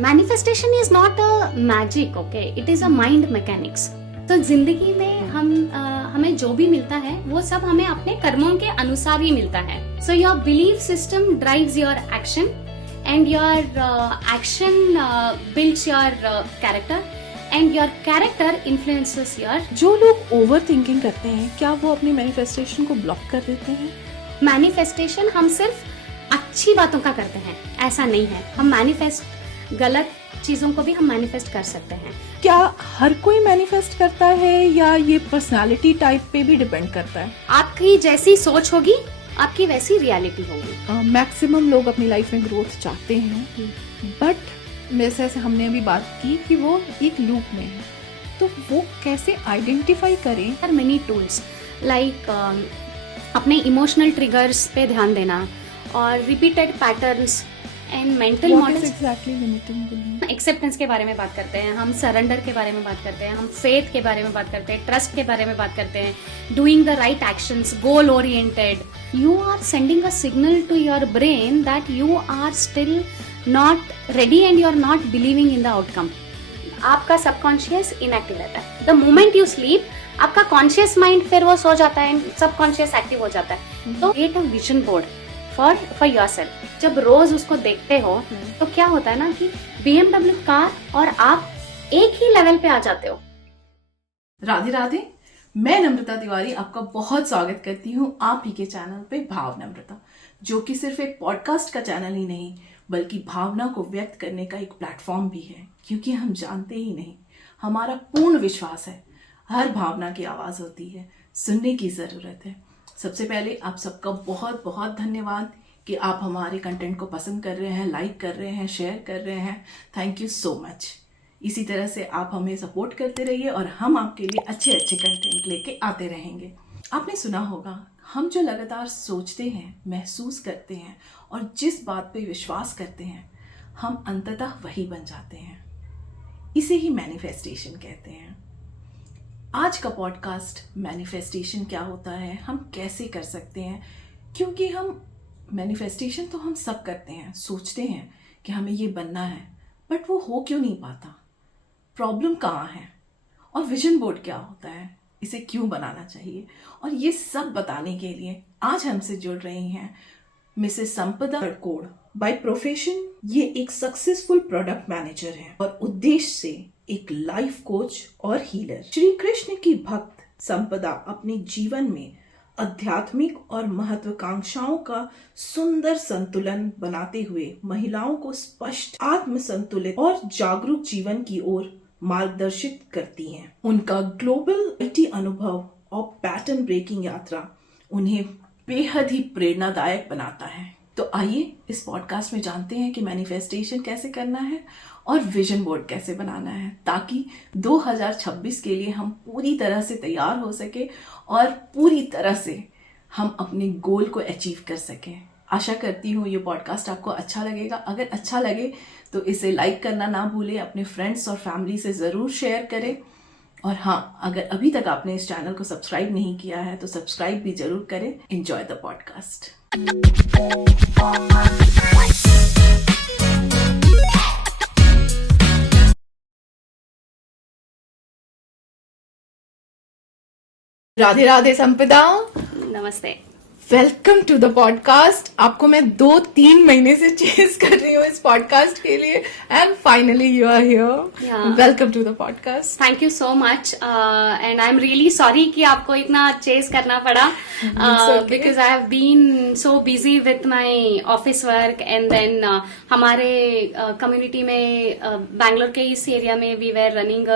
Manifestation is not a magic, okay, it is a mind mechanics. तो जिंदगी में हमें जो भी मिलता है वो सब हमें अपने कर्मों के अनुसार ही मिलता है। So your belief system drives your action and your action builds your character and your character influences your. जो लोग ओवर थिंकिंग करते हैं क्या वो अपनी मैनिफेस्टेशन को ब्लॉक कर देते हैं? मैनिफेस्टेशन हम सिर्फ अच्छी बातों का करते हैं, ऐसा नहीं है। हम मैनिफेस्ट गलत चीजों को भी हम मैनिफेस्ट कर सकते हैं। क्या हर कोई मैनिफेस्ट करता है या ये पर्सनालिटी टाइप पे भी डिपेंड करता है? आपकी जैसी सोच होगी आपकी वैसी रियलिटी होगी। मैक्सिमम लोग अपनी लाइफ में ग्रोथ चाहते हैं, बट जैसे हमने अभी बात की कि वो एक लूप में है, तो वो कैसे आइडेंटिफाई करें? मेनी टूल्स लाइक अपने इमोशनल ट्रिगर्स पे ध्यान देना और repeated patterns and mental models. Exactly limiting belief. Acceptance के बारे में बात करते हैं, हम सरेंडर के बारे में बात करते हैं, हम फेथ के बारे में बात करते हैं, ट्रस्ट के बारे में बात करते हैं, doing the right actions, goal oriented. You are sending a signal to your brain that you are still not ready and you are not believing in the outcome. आपका सबकॉन्शियस इनएक्टिव रहता है। The moment you sleep आपका conscious mind फिर वो सो जाता है, subconscious active हो जाता है। तो create a vision board for yourself. जब रोज उसको देखते हो तो क्या होता है ना कि BMW कार और आप एक ही लेवल पे आ जाते हो। राधे राधे, मैं नम्रता तिवारी आपका बहुत स्वागत करती हूँ आप ही के चैनल पे भाव नम्रता, जो कि सिर्फ एक पॉडकास्ट का चैनल ही नहीं बल्कि भावना को व्यक्त करने का एक प्लेटफॉर्म भी है। क्योंकि हम जानते ही नहीं, हमारा पूर्ण विश्वास है हर भावना की आवाज होती है, सुनने की जरूरत है। सबसे पहले आप सबका बहुत बहुत धन्यवाद कि आप हमारे कंटेंट को पसंद कर रहे हैं, लाइक कर रहे हैं, शेयर कर रहे हैं। Thank you so much. इसी तरह से आप हमें सपोर्ट करते रहिए और हम आपके लिए अच्छे अच्छे कंटेंट लेके आते रहेंगे। आपने सुना होगा, हम जो लगातार सोचते हैं, महसूस करते हैं और जिस बात पे विश्वास करते हैं, हम अंततः वही बन जाते हैं। इसे ही मैनिफेस्टेशन कहते हैं। आज का पॉडकास्ट मैनिफेस्टेशन क्या होता है, हम कैसे कर सकते हैं, क्योंकि हम मैनिफेस्टेशन तो हम सब करते हैं, सोचते हैं कि हमें ये बनना है, बट वो हो क्यों नहीं पाता? प्रॉब्लम कहाँ है? और विजन बोर्ड क्या होता है, इसे क्यों बनाना चाहिए? और ये सब बताने के लिए आज हमसे जुड़ रही हैं मिसेस संपदा कोड। बाय प्रोफेशन ये एक सक्सेसफुल प्रोडक्ट मैनेजर है और उद्देश्य से एक लाइफ कोच और हीलर। श्री कृष्ण की भक्त संपदा अपने जीवन में आध्यात्मिक और महत्वाकांक्षाओं का सुंदर संतुलन बनाते हुए महिलाओं को स्पष्ट, आत्म संतुलित और जागरूक जीवन की ओर मार्गदर्शित करती हैं। उनका ग्लोबल IT अनुभव और पैटर्न ब्रेकिंग यात्रा उन्हें बेहद ही प्रेरणादायक बनाता है। तो आइए इस पॉडकास्ट में जानते हैं कि मैनिफेस्टेशन कैसे करना है और विजन बोर्ड कैसे बनाना है, ताकि 2026 के लिए हम पूरी तरह से तैयार हो सके और पूरी तरह से हम अपने गोल को अचीव कर सकें। आशा करती हूँ ये पॉडकास्ट आपको अच्छा लगेगा। अगर अच्छा लगे तो इसे लाइक करना ना भूलें, अपने फ्रेंड्स और फैमिली से ज़रूर शेयर करें। और हाँ, अगर अभी तक आपने इस चैनल को सब्सक्राइब नहीं किया है तो सब्सक्राइब भी जरूर करें। Enjoy the podcast. Radhe Radhe Sampada, नमस्ते। Welcome to the podcast. आपको मैं 2-3 महीने से चेस कर रही हूँ इस पॉडकास्ट के लिए and finally you are here. Welcome to the podcast. Thank you so much and I am really sorry कि आपको इतना चेस करना पड़ा because I have been so busy with my office work and then हमारे community में बैंगलोर के इस area में we were running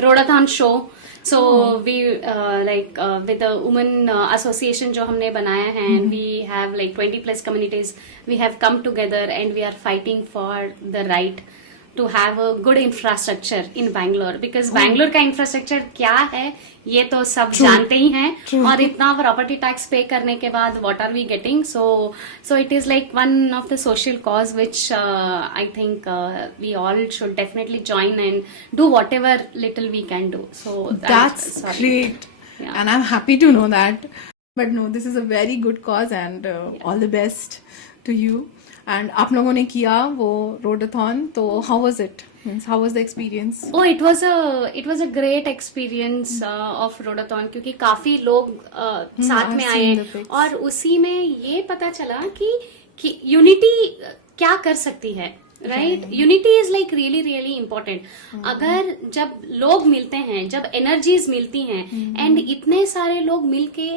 roadathon show. So we with the women association जो हमने बनाया है, and we have like 20+ communities. We have come together and we are fighting for the right to have a good infrastructure in Bangalore because Bangalore का infrastructure क्या है ये तो सब जानते ही हैं। और इतना प्रॉपर्टी टैक्स पे करने के बाद what are we getting? So it is like one of the social cause which I think we all should definitely join and do whatever little we can do. So that's great. Yeah. And I'm happy to know that. But no, this is a very good cause and all the best to you. And आप लोगों ने किया वो रोडाथॉन, तो how was it, means how was the experience? Oh, it was a great experience of Rodathon, क्योंकि काफी लोग साथ में I've आए seen the pics. और उसी में ये पता चला कि यूनिटी क्या कर सकती है, right? Unity is like really really important. अगर जब लोग मिलते हैं, जब एनर्जीज मिलती हैं, एंड इतने सारे लोग मिलके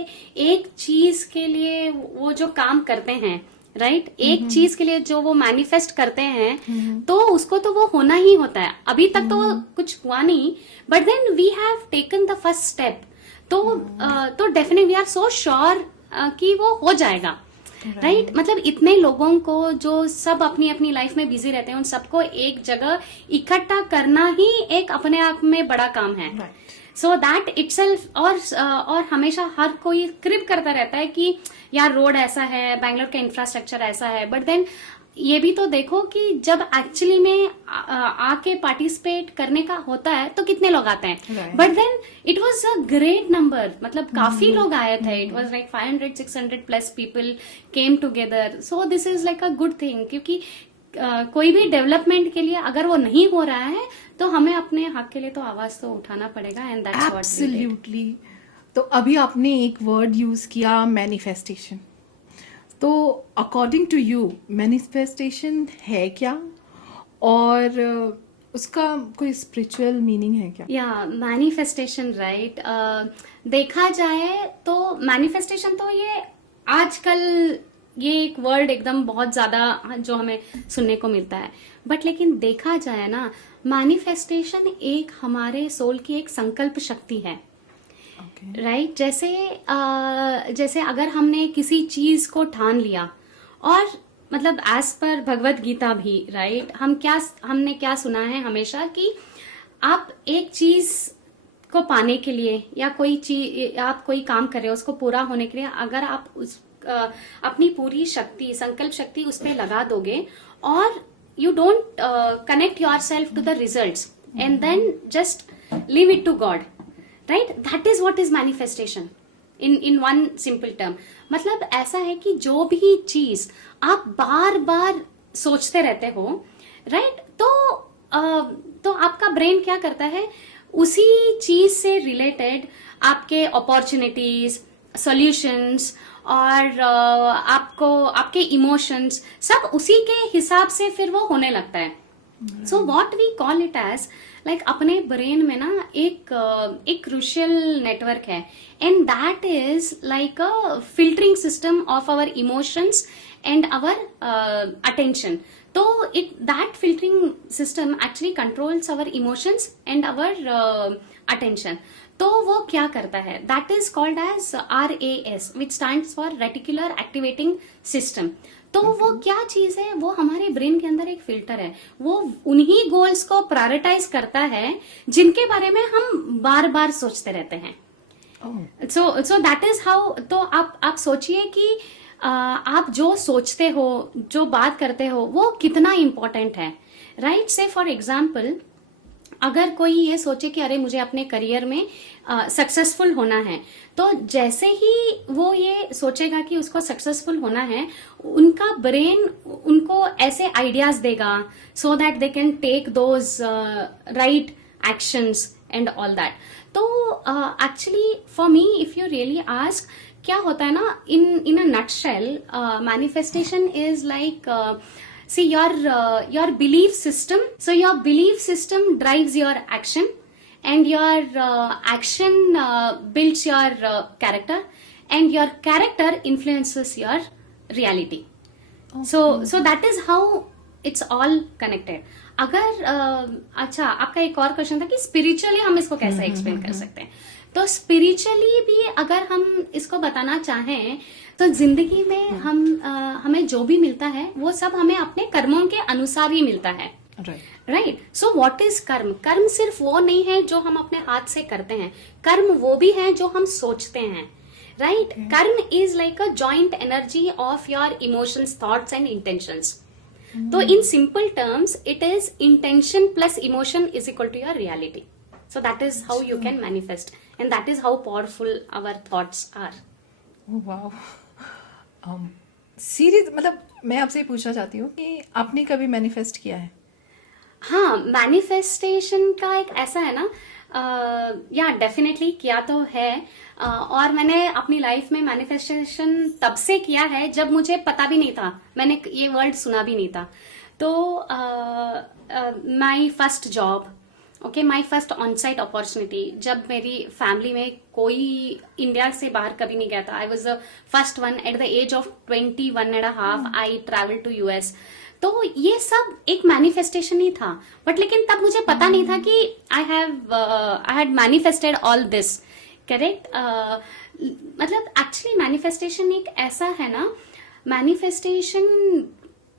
एक चीज के लिए वो जो काम करते हैं, राइट, एक चीज के लिए जो वो मैनिफेस्ट करते हैं, तो उसको तो वो होना ही होता है। अभी तक तो वो कुछ हुआ नहीं, but then we have taken the first step, तो definitely we are so sure कि वो हो जाएगा, राइट? मतलब इतने लोगों को जो सब अपनी अपनी लाइफ में बिजी रहते हैं, उन सबको एक जगह इकट्ठा करना ही एक अपने आप में बड़ा काम है। सो दैट इटसेल्फ, और हमेशा हर कोई क्रिप करता रहता है कि यार रोड ऐसा है, बैंगलोर का इंफ्रास्ट्रक्चर ऐसा है, बट देन ये भी तो देखो कि जब एक्चुअली में आके पार्टिसिपेट करने का होता है तो कितने लोग आते हैं, but then it was a great number, मतलब काफी लोग आए थे। It was like 500-600 plus people came together. So this is like a good thing, क्योंकि कोई भी डेवलपमेंट के लिए अगर वो नहीं हो रहा है तो हमें अपने हक के लिए तो आवाज तो उठाना पड़ेगा, and that's what we did. Absolutely. तो अभी आपने एक वर्ड यूज किया, मैनिफेस्टेशन। तो अकॉर्डिंग टू यू मैनिफेस्टेशन है क्या, और उसका कोई स्पिरिचुअल मीनिंग है क्या? या मैनिफेस्टेशन, राइट, देखा जाए तो मैनिफेस्टेशन तो ये आजकल ये एक वर्ड एकदम बहुत ज्यादा जो हमें सुनने को मिलता है, बट लेकिन देखा जाए ना, मैनिफेस्टेशन एक हमारे सोल की एक संकल्प शक्ति है, राइट? जैसे अगर हमने किसी चीज को ठान लिया, और मतलब एज पर भगवत गीता भी, राइट, हमने क्या सुना है हमेशा कि आप एक चीज को पाने के लिए या कोई चीज, आप कोई काम कर रहे हो उसको पूरा होने के लिए, अगर आप अपनी पूरी शक्ति, संकल्प शक्ति उस पर लगा दोगे, और you don't connect your self to the results, and then just leave it to God, right? That is what is manifestation in one simple term. मतलब ऐसा है कि जो भी चीज आप बार बार सोचते रहते हो, राइट, तो आपका ब्रेन क्या करता है, उसी चीज से रिलेटेड आपके अपॉर्चुनिटीज, सॉल्यूशंस और आपके इमोशंस सब उसी के हिसाब से फिर वो होने लगता है। So what we call it as like अपने ब्रेन में ना एक क्रूशियल नेटवर्क है, and that is like a filtering system of our emotions and our attention. तो that filtering system actually controls our emotions and our attention. तो वो क्या करता है, that is called as RAS, which stands for reticular activating system. तो वो क्या चीज है, वो हमारे ब्रेन के अंदर एक फिल्टर है, वो उन्हीं गोल्स को प्रायोरिटाइज करता है जिनके बारे में हम बार बार सोचते रहते हैं। सो दैट इज हाउ। तो आप सोचिए कि आप जो सोचते हो, जो बात करते हो, वो कितना इंपॉर्टेंट है, राइट? से फॉर एग्जाम्पल, अगर कोई ये सोचे कि अरे मुझे अपने करियर में सक्सेसफुल होना है, तो जैसे ही वो ये सोचेगा कि उसको सक्सेसफुल होना है, उनका ब्रेन उनको ऐसे आइडियाज देगा so that they can take those right actions and all that. तो actually for me, if you really ask, क्या होता है ना, in a nutshell, manifestation is like see your belief system. So your belief system drives your action, and your action builds your character, and your character influences your reality. So that is how it's all connected. अगर अच्छा, आपका एक और question था कि spiritually हम इसको कैसे एक्सप्लेन कर सकते हैं। तो स्पिरिचुअली भी अगर हम इसको बताना चाहें, तो जिंदगी में हमें जो भी मिलता है वो सब हमें अपने कर्मों के अनुसार ही मिलता है, राइट? सो व्हाट इज कर्म? कर्म सिर्फ वो नहीं है जो हम अपने हाथ से करते हैं, कर्म वो भी है जो हम सोचते हैं, right? Karma is like a joint energy of your emotions, thoughts and intentions. तो in simple terms, it is intention plus emotion is equal to your reality. So that is how you can manifest, and that is how powerful our thoughts are. Oh, wow. Series मतलब मैं आपसे ये पूछना चाहती हूँ कि आपने कभी मैनिफेस्ट किया है? हाँ, मैनिफेस्टेशन का एक ऐसा है ना, या डेफिनेटली किया तो है। और मैंने अपनी लाइफ में मैनिफेस्टेशन तब से किया है जब मुझे पता भी नहीं था, मैंने ये वर्ड सुना भी नहीं था। तो my first job, okay, my first on site opportunity, जब मेरी फैमिली में कोई इंडिया से बाहर कभी नहीं गया था, I was the first one at the age of 21.5 I travel to US. तो ये सब एक मैनिफेस्टेशन ही था, बट लेकिन तब मुझे पता नहीं था कि आई had manifested all this, correct. मतलब एक्चुअली मैनिफेस्टेशन एक ऐसा है ना, मैनिफेस्टेशन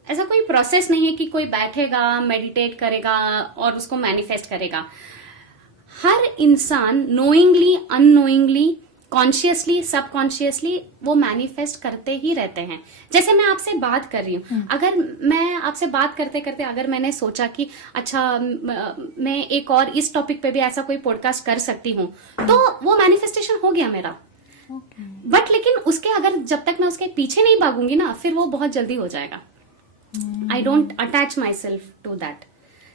ऐसा कोई प्रोसेस नहीं है कि कोई बैठेगा, मेडिटेट करेगा और उसको मैनिफेस्ट करेगा। हर इंसान नोइंगली, अननोइंगली, कॉन्शियसली, सबकॉन्शियसली वो मैनिफेस्ट करते ही रहते हैं। जैसे मैं आपसे बात कर रही हूँ, अगर मैं आपसे बात करते करते अगर मैंने सोचा कि अच्छा मैं एक और इस टॉपिक पे भी ऐसा कोई पॉडकास्ट कर सकती हूँ, तो वो मैनिफेस्टेशन हो गया मेरा। बट लेकिन उसके अगर जब तक मैं उसके पीछे नहीं भागूंगी ना, फिर वो बहुत जल्दी हो जाएगा। I don't attach my self to that.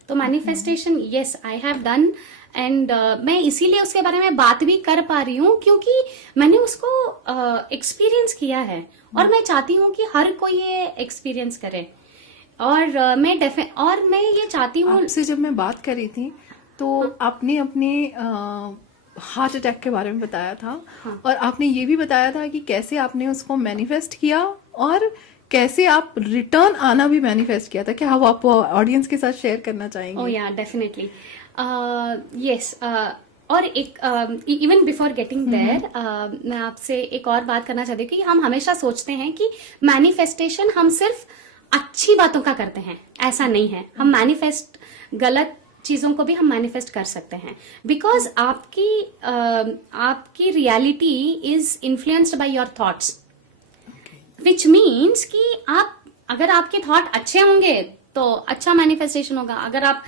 तो manifestation yes I have done, and मैं इसीलिए उसके बारे में बात भी कर पा रही हूँ क्योंकि मैंने उसको एक्सपीरियंस किया है, और मैं चाहती हूँ कि हर कोई ये एक्सपीरियंस करे। और और मैं ये चाहती हूँ। आपसे जब मैं बात कर रही थी तो आपने अपने हार्ट अटैक के बारे में बताया था, और आपने ये भी बताया था कि कैसे आपने उसको मैनिफेस्ट किया और कैसे आप रिटर्न आना भी मैनिफेस्ट किया था। क्या आप ऑडियंस के साथ शेयर करना चाहेंगे? ओह या, डेफिनेटली, यस। और एक इवन बिफोर गेटिंग देयर, मैं आपसे एक और बात करना चाहती हूँ कि हम हमेशा सोचते हैं कि मैनिफेस्टेशन हम सिर्फ अच्छी बातों का करते हैं, ऐसा नहीं है। हम मैनिफेस्ट गलत चीजों को भी हम मैनिफेस्ट कर सकते हैं, बिकॉज आपकी reality is influenced by your thoughts, which means कि अगर आपके थॉट अच्छे होंगे तो अच्छा मैनिफेस्टेशन होगा। अगर आप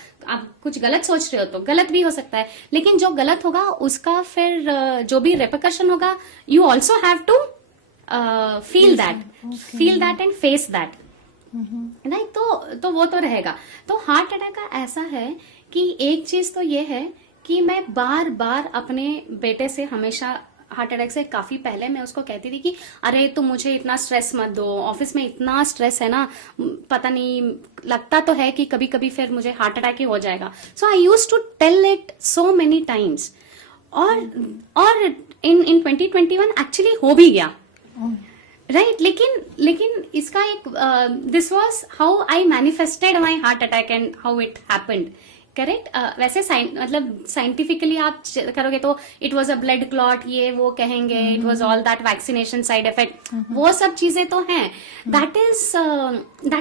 कुछ गलत सोच रहे हो तो गलत भी हो सकता है, लेकिन जो गलत होगा उसका फिर जो भी रेपरकशन होगा, you also have to feel that and face that, right. तो वो तो रहेगा। तो हार्ट अटैक का ऐसा है कि एक चीज तो ये है कि मैं बार बार अपने बेटे से हमेशा, हार्ट अटैक से काफी पहले मैं उसको कहती थी कि अरे तुम मुझे इतना स्ट्रेस मत दो, ऑफिस में इतना स्ट्रेस है ना, पता नहीं, लगता तो है कि कभी कभी फिर मुझे हार्ट अटैक ही हो जाएगा। So I used to tell it so many times, और इन 2021 एक्चुअली हो भी गया, राइट। लेकिन इसका एक this was how I manifested my heart attack and how it happened, correct. वैसे मतलब साइंटिफिकली आप करोगे तो it was a blood clot, ये वो कहेंगे, it was all that vaccination side effect, वो सब चीजें तो हैं, दैट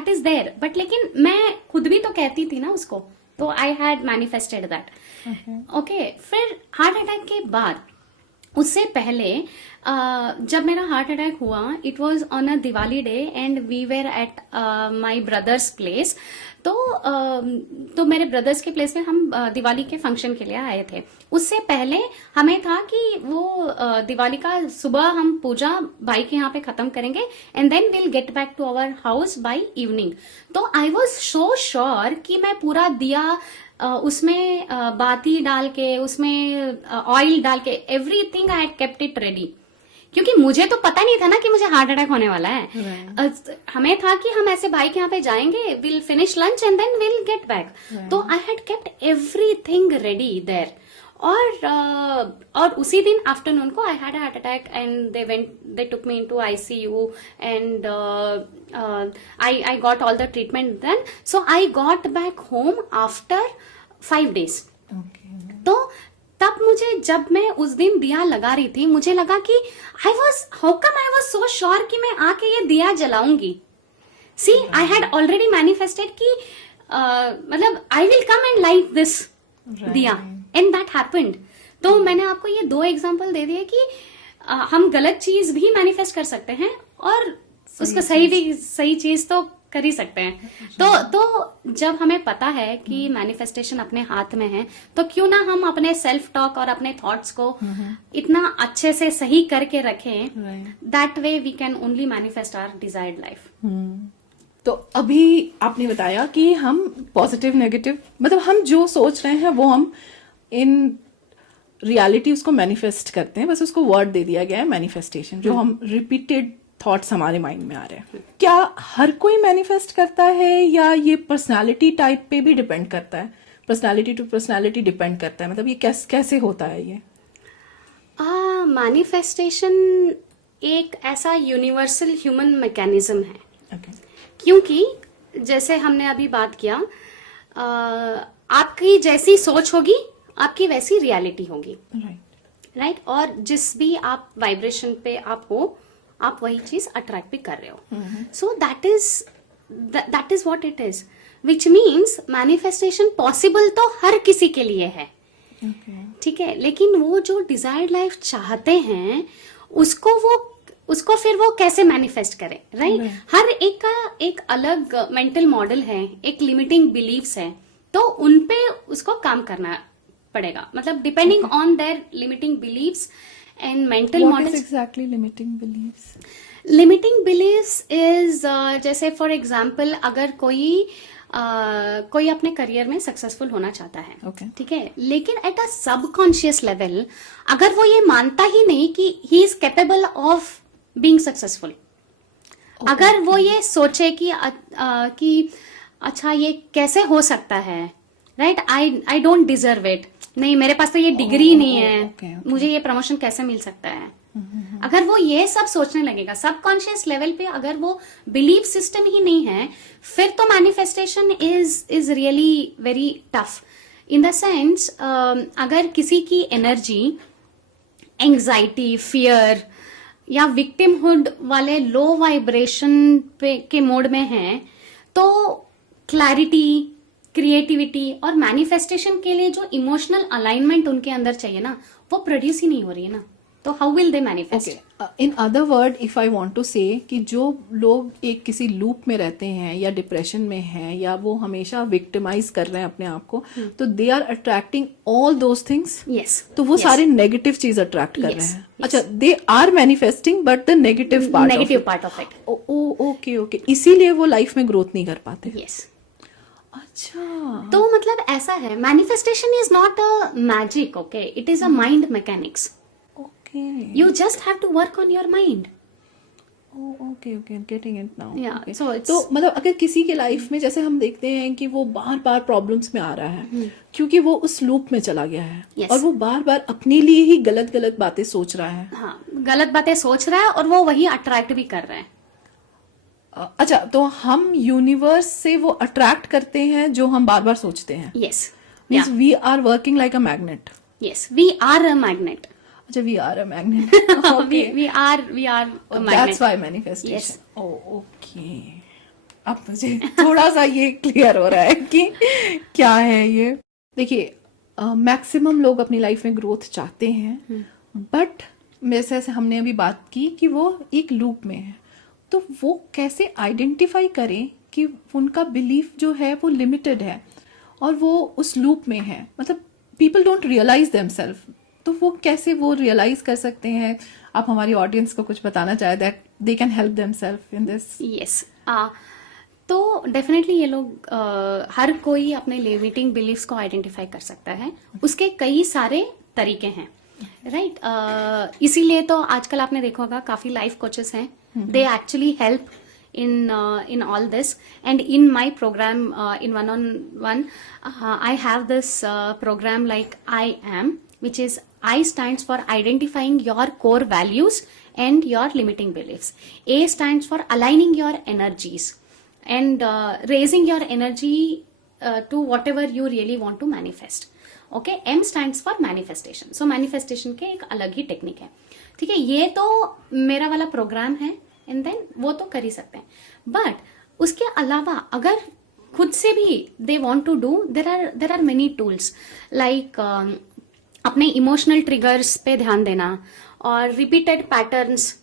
इज देयर। बट लेकिन मैं खुद भी तो कहती थी ना उसको, तो I had manifested that, okay. फिर हार्ट अटैक के बाद, उससे पहले जब मेरा हार्ट अटैक हुआ, it was on a Diwali day and we were at my brother's place. तो मेरे ब्रदर्स के प्लेस में हम दिवाली के फंक्शन के लिए आए थे। उससे पहले हमें था कि वो दिवाली का सुबह हम पूजा भाई के यहाँ पे खत्म करेंगे and then will get back to our house by evening. तो आई वॉज सो श्योर कि मैं पूरा दिया उसमें बाती डाल के, उसमें ऑयल डाल के, everything I had kept it ready, क्योंकि मुझे तो पता नहीं था ना कि मुझे हार्ट अटैक होने वाला है। हमें था कि हम ऐसे भाई के यहाँ पे जाएंगे, will finish lunch and then will get back. तो I had kept everything ready there. और उसी दिन आफ्टरनून को I had heart attack and they took me into ICU एंड I got all the treatment then. So I got back home after 5 days. तो तब मुझे, जब मैं उस दिन दिया लगा रही थी, मुझे लगा कि how come I was so sure कि मैं आके ये दिया जलाऊंगी। See, I had already manifested कि मतलब I will come and light this दिया, and that happened. तो मैंने आपको ये 2 एग्जाम्पल दे दिए कि हम गलत चीज भी मैनिफेस्ट कर सकते हैं और उसको सही चीज तो कर ही सकते हैं। तो जब हमें पता है कि मैनिफेस्टेशन अपने हाथ में है, तो क्यों ना हम अपने सेल्फ टॉक और अपने थॉट्स को इतना अच्छे से सही करके रखें, that way we can only manifest our desired life. तो अभी आपने बताया कि हम पॉजिटिव नेगेटिव मतलब हम जो सोच रहे हैं वो हम इन रियलिटी उसको मैनिफेस्ट करते हैं, बस उसको वर्ड दे दिया गया है मैनिफेस्टेशन, जो हम रिपीटेड थॉट्स हमारे माइंड में आ रहे हैं। क्या हर कोई मैनिफेस्ट करता है या ये पर्सनालिटी टाइप पे भी डिपेंड करता है? पर्सनालिटी टू पर्सनालिटी डिपेंड करता है, मतलब ये कैसे होता है ये? मैनिफेस्टेशन एक ऐसा यूनिवर्सल ह्यूमन मैकेनिज्म है। Okay. क्योंकि जैसे हमने अभी बात किया, आपकी जैसी सोच होगी आपकी वैसी रियलिटी होगी, राइट? और जिस भी आप वाइब्रेशन पे आप हो, आप वही चीज अट्रैक्ट भी कर रहे हो। सो that is what it is, which means manifestation possible तो हर किसी के लिए है, ठीक है? लेकिन वो जो डिजायर्ड लाइफ चाहते हैं उसको फिर वो कैसे मैनिफेस्ट करें, राइट? हर एक का एक अलग मेंटल मॉडल है, एक लिमिटिंग बिलीव्स है, तो उनपे उसको काम करना पड़ेगा। मतलब depending on their limiting beliefs and mental models. Exactly limiting beliefs? Limiting beliefs is जैसे फॉर एग्जाम्पल, अगर कोई अपने करियर में सक्सेसफुल होना चाहता है, ठीक है, लेकिन एट अ सबकॉन्शियस लेवल अगर वो ये मानता ही नहीं कि he is capable of being successful, अगर वो ये सोचे कि अच्छा ये कैसे हो सकता है, right? I don't deserve it, नहीं मेरे पास तो ये डिग्री नहीं है, मुझे ये प्रमोशन कैसे मिल सकता है, अगर वो ये सब सोचने लगेगा सबकॉन्शियस लेवल पे, अगर वो बिलीफ सिस्टम ही नहीं है, फिर तो manifestation is really very tough in the sense, अगर किसी की एनर्जी एंग्जाइटी, फियर या विक्टिमहुड वाले लो वाइब्रेशन पे के मोड में है, तो क्लैरिटी, क्रिएटिविटी और मैनिफेस्टेशन के लिए जो इमोशनल अलाइनमेंट उनके अंदर चाहिए ना, वो प्रोड्यूस ही नहीं हो रही है ना, तो how will they manifest? In other word if I want to say कि जो लोग एक किसी लूप में रहते हैं या डिप्रेशन में हैं या वो हमेशा विक्टिमाइज कर रहे हैं अपने आप को, तो they are attracting all those things. Yes, तो वो सारे नेगेटिव चीज अट्रैक्ट कर रहे हैं। अच्छा, they are manifesting but the negative part of it. Okay, इसीलिए वो लाइफ में ग्रोथ नहीं कर पाते। यस। अच्छा, तो मतलब ऐसा है, manifestation is not a magic, okay, it is a mind mechanics. You just have to work on your mind. Okay, getting it now. Yeah, okay. so it's... तो मतलब अगर किसी के लाइफ में जैसे हम देखते हैं कि वो बार बार प्रॉब्लम्स में आ रहा है क्योंकि वो उस लूप में चला गया है, yes. और वो बार बार अपने लिए ही गलत बातें सोच रहा है। हाँ, गलत बातें सोच रहा है और वो वही अट्रैक्ट भी कर रहा है। अच्छा, तो हम यूनिवर्स से वो अट्रैक्ट करते हैं जो हम बार बार सोचते हैं। Yes. Means we are working like a magnet. Yes, we are a magnet. अच्छा, we are a magnet. Okay. we are a magnet. That's why manifestation. Yes. Oh, okay. अब मुझे थोड़ा सा ये क्लियर हो रहा है कि क्या है ये। देखिए, मैक्सिमम लोग अपनी लाइफ में ग्रोथ चाहते हैं, बट जैसे हमने अभी बात की कि वो एक लूप में है, तो वो कैसे आइडेंटिफाई करें कि उनका बिलीफ जो है वो लिमिटेड है और वो उस लूप में है? मतलब पीपल डोंट रियलाइज देमसेल्फ, तो वो कैसे वो रियलाइज कर सकते हैं? आप हमारी ऑडियंस को कुछ बताना चाहे that they can help themselves in this? Yes, तो डेफिनेटली ये लोग हर कोई अपने लिमिटिंग बिलीफ्स को आइडेंटिफाई कर सकता है। उसके कई सारे तरीके हैं, राइट? इसीलिए तो आजकल आपने देखा होगा काफी लाइफ कोचेस हैं, they actually help in all this, and in my program in one-on-one I have this program like I am, which is I stands for identifying your core values and your limiting beliefs. A stands for aligning your energies and raising your energy to whatever you really want to manifest. Okay, M stands for manifestation. So manifestation के एक अलग ही technique है, ठीक है? ये तो मेरा वाला प्रोग्राम है, एंड देन वो तो कर ही सकते हैं, बट उसके अलावा अगर खुद से भी they want to do, there are many tools like अपने इमोशनल ट्रिगर्स पे ध्यान देना और repeated patterns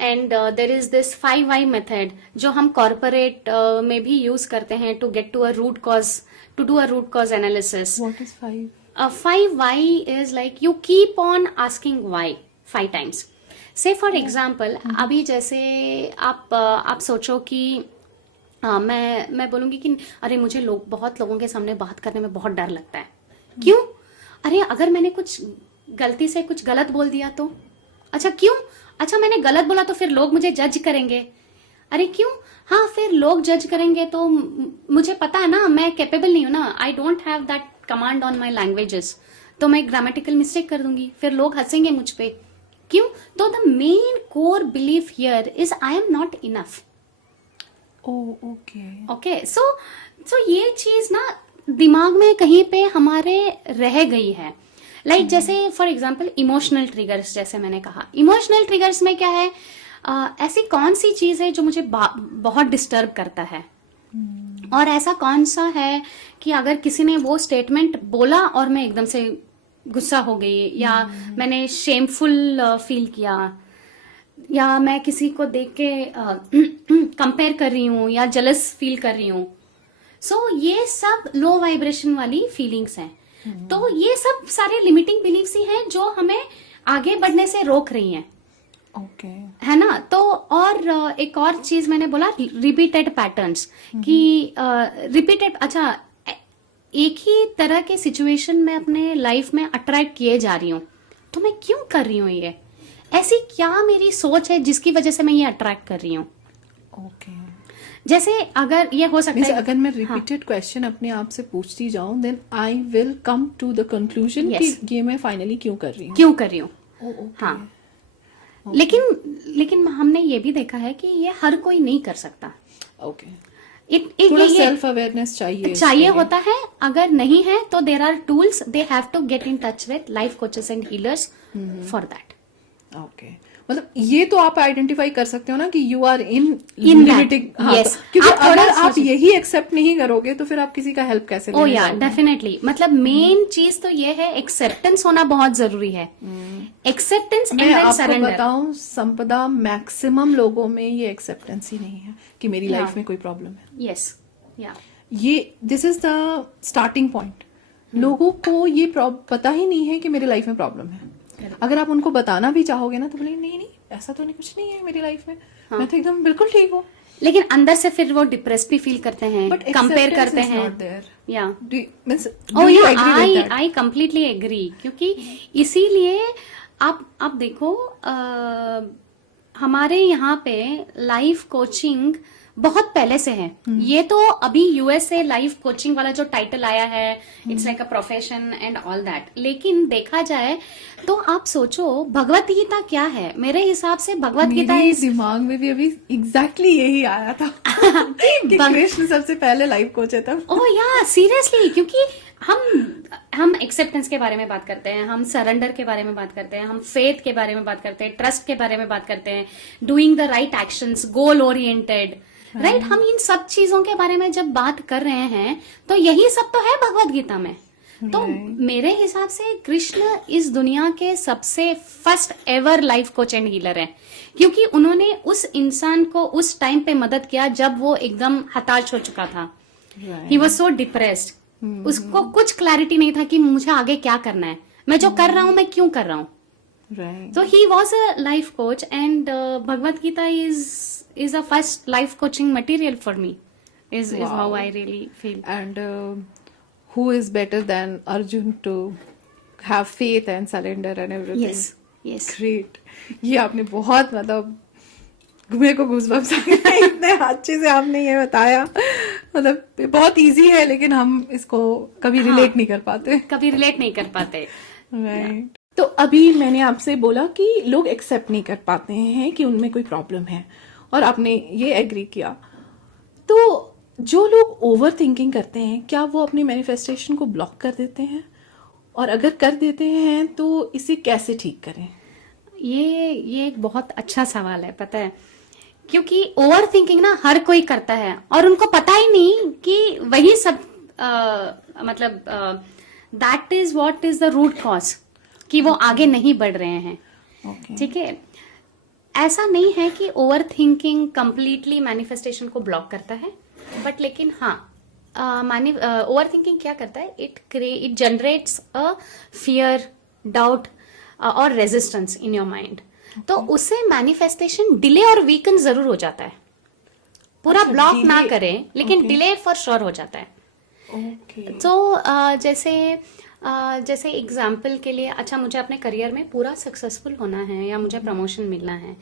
and there is this 5 why method जो हम कॉर्पोरेट में भी यूज करते हैं to get to a root cause, to do a root cause analysis. What is 5? 5 why is like you keep on asking why 5 times. Say for example, अभी जैसे आप सोचो कि मैं बोलूंगी कि अरे मुझे बहुत लोगों के सामने बात करने में बहुत डर लगता है. क्यों? अरे अगर मैंने कुछ गलती से कुछ गलत बोल दिया तो. अच्छा क्यों? अच्छा मैंने गलत बोला तो फिर लोग मुझे जज करेंगे. अरे क्यों? हाँ फिर लोग जज करेंगे तो मुझे पता है ना मैं कैपेबल नहीं हूं ना. I don't have that command on my languages. तो मैं ग्रामेटिकल मिस्टेक कर दूंगी, फिर लोग हंसेंगे मुझ पे. क्यों? तो the main core belief here is I am not enough. Okay so ये चीज ना दिमाग में कहीं पे हमारे रह गई है. लाइक जैसे फॉर एग्जाम्पल इमोशनल ट्रिगर्स, जैसे मैंने कहा इमोशनल ट्रिगर्स में क्या है, ऐसी कौन सी चीज है जो मुझे बहुत डिस्टर्ब करता है, और ऐसा कौन सा है कि अगर किसी ने वो स्टेटमेंट बोला और मैं एकदम से गुस्सा हो गई, या मैंने शेमफुल फील किया, या मैं किसी को देख के कंपेयर कर रही हूँ या जेलस फील कर रही हूँ. सो ये सब लो वाइब्रेशन वाली फीलिंग्स हैं. तो ये सब सारे लिमिटिंग बिलीफ्स ही हैं जो हमें आगे बढ़ने से रोक रही हैं. ओके है ना. तो और एक और चीज मैंने बोला रिपीटेड पैटर्न्स कि रिपीटेड. अच्छा एक ही तरह के सिचुएशन में अपने लाइफ में अट्रैक्ट किए जा रही हूँ, तो मैं क्यों कर रही हूँ ये? ऐसी क्या मेरी सोच है जिसकी वजह से मैं ये अट्रैक्ट कर रही हूँ? ओके जैसे अगर ये हो सकता है, अगर मैं रिपीटेड क्वेश्चन अपने आप से पूछती जाऊं then I will come to the conclusion कि ये मैं फाइनली क्यों कर रही हूँ. हाँ. लेकिन हमने ये भी देखा है कि ये हर कोई नहीं कर सकता. ओके थोड़ा सेल्फ अवेयरनेस चाहिए होता है. अगर नहीं है तो there are tools, they have to get in touch with life coaches and healers for that. Okay मतलब ये तो आप आइडेंटिफाई कर सकते हो ना कि you are in In limiting. that, yes. क्योंकि आप थोड़ा अगर आप सोचें. यही एक्सेप्ट नहीं करोगे तो फिर आप किसी का हेल्प कैसे ओ लेने या जाओगे? डेफिनेटली. मतलब मेन चीज तो ये है, एक्सेप्टेंस होना बहुत जरूरी है. एक्सेप्टेंस एंड मैं आपको सरेंडर. बताऊं संपदा, मैक्सिमम लोगों में ये एक्सेप्टेंस ही नहीं है कि मेरी लाइफ में कोई प्रॉब्लम है. यस या ये this is the starting point. लोगों को ये पता ही नहीं है कि मेरी लाइफ में प्रॉब्लम है. अगर आप उनको बताना भी चाहोगे ना तो बोलेंगे नहीं ऐसा तो नहीं, कुछ नहीं है मेरी लाइफ में. मैं तो एकदम बिल्कुल ठीक हूँ. लेकिन अंदर से फिर वो डिप्रेस भी फील करते हैं, But कंपेयर acceptance करते is हैं. not there. या Do you agree with that? I completely agree. क्योंकि इसीलिए आप देखो हमारे यहाँ पे लाइफ कोचिंग बहुत पहले से है. ये तो अभी यूएसए लाइफ कोचिंग वाला जो टाइटल आया है, it's like a profession and all that. लेकिन देखा जाए तो आप सोचो भगवत गीता क्या है. मेरे हिसाब से भगवत गीता मेरे दिमाग में भी अभी एग्जैक्टली यही आया था कि कृष्ण सबसे पहले लाइफ कोच है तब. ओह या सीरियसली. क्योंकि हम एक्सेप्टेंस के बारे में बात करते हैं, हम सरेंडर के बारे में बात करते हैं, हम फेथ के बारे में बात करते हैं, ट्रस्ट के बारे में बात करते हैं, doing the right actions, goal oriented. Right हम इन सब चीजों के बारे में जब बात कर रहे हैं तो यही सब तो है भगवत गीता में. तो मेरे हिसाब से कृष्ण इस दुनिया के सबसे first ever life coach and healer है. क्योंकि उन्होंने उस इंसान को उस टाइम पे मदद किया जब वो एकदम हताश हो चुका था. He was so depressed. उसको कुछ क्लैरिटी नहीं था कि मुझे आगे क्या करना है, मैं जो कर रहा हूं मैं क्यों कर रहा हूं. So he was a life coach, and Bhagavad Gita is a first life coaching material for me. Is how I really feel. And who is better than Arjun to have faith and surrender and everything? Yes. Great. ये आपने बहुत मतलब मेरे को goosebumps आ गए. इतने अच्छे से आपने ये बताया. मतलब बहुत इजी है लेकिन हम इसको कभी रिलेट नहीं कर पाते. Right. तो अभी मैंने आपसे बोला कि लोग एक्सेप्ट नहीं कर पाते हैं कि उनमें कोई प्रॉब्लम है और आपने ये एग्री किया. तो जो लोग ओवर थिंकिंग करते हैं क्या वो अपनी मैनिफेस्टेशन को ब्लॉक कर देते हैं, और अगर कर देते हैं तो इसे कैसे ठीक करें? ये एक बहुत अच्छा सवाल है. पता है क्योंकि ओवर थिंकिंग ना हर कोई करता है और उनको पता ही नहीं कि वही सब मतलब that is what is the root cause कि वो आगे नहीं बढ़ रहे हैं. ठीक है. ऐसा नहीं है कि ओवर थिंकिंग कंप्लीटली मैनिफेस्टेशन को ब्लॉक करता है, बट लेकिन हाँ, ओवर थिंकिंग क्या करता है, it generates a fear, doubt और रेजिस्टेंस इन योर माइंड. तो उससे मैनिफेस्टेशन डिले और वीकन जरूर हो जाता है. पूरा अच्छा, ब्लॉक ना delay. करें, लेकिन Okay. डिले फॉर श्योर हो जाता है. ओके. तो जैसे एग्जाम्पल के लिए, अच्छा मुझे अपने करियर में पूरा सक्सेसफुल होना है या मुझे प्रमोशन मिलना है,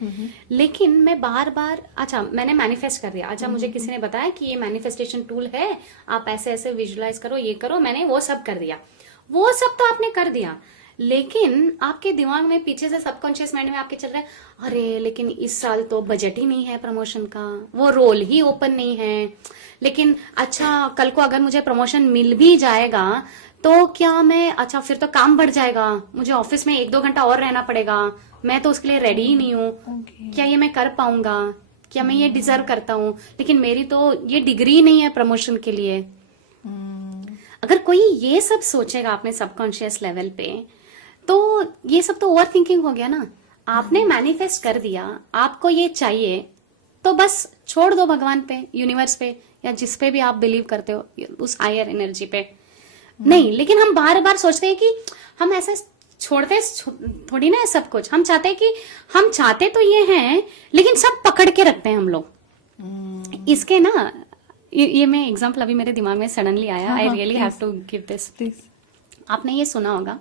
लेकिन मैं बार बार, अच्छा मैंने मैनिफेस्ट कर दिया, अच्छा मुझे किसी ने बताया कि ये मैनिफेस्टेशन टूल है, आप ऐसे ऐसे विजुलाइज करो, ये करो, मैंने वो सब कर दिया. वो सब तो आपने कर दिया, लेकिन आपके दिमाग में पीछे से सबकॉन्शियस माइंड में आपके चल रहा है, अरे लेकिन इस साल तो बजट ही नहीं है प्रमोशन का, वो रोल ही ओपन नहीं है, लेकिन अच्छा कल को अगर मुझे प्रमोशन मिल भी जाएगा तो क्या मैं, अच्छा फिर तो काम बढ़ जाएगा, मुझे ऑफिस में 1-2 घंटा और रहना पड़ेगा, मैं तो उसके लिए रेडी ही नहीं हूँ, Okay. क्या ये मैं कर पाऊंगा, क्या मैं ये डिजर्व करता हूँ, लेकिन मेरी तो ये डिग्री नहीं है प्रमोशन के लिए. अगर कोई ये सब सोचेगा अपने सबकॉन्शियस लेवल पे, तो ये सब तो ओवर थिंकिंग हो गया ना. आपने मैनिफेस्ट कर दिया, आपको ये चाहिए, तो बस छोड़ दो भगवान पे, यूनिवर्स पे, या जिस पे भी आप बिलीव करते हो, उस हायर एनर्जी पे. नहीं, लेकिन हम बार बार सोचते हैं कि हम ऐसे छोड़ते थोड़ी ना है सब कुछ. हम चाहते हैं कि हम चाहते तो ये हैं, लेकिन सब पकड़ के रखते हैं हम लोग. इसके ना ये मैं एग्जाम्पल अभी मेरे दिमाग में सडनली आया. I really have to give this. Please. आपने ये सुना होगा,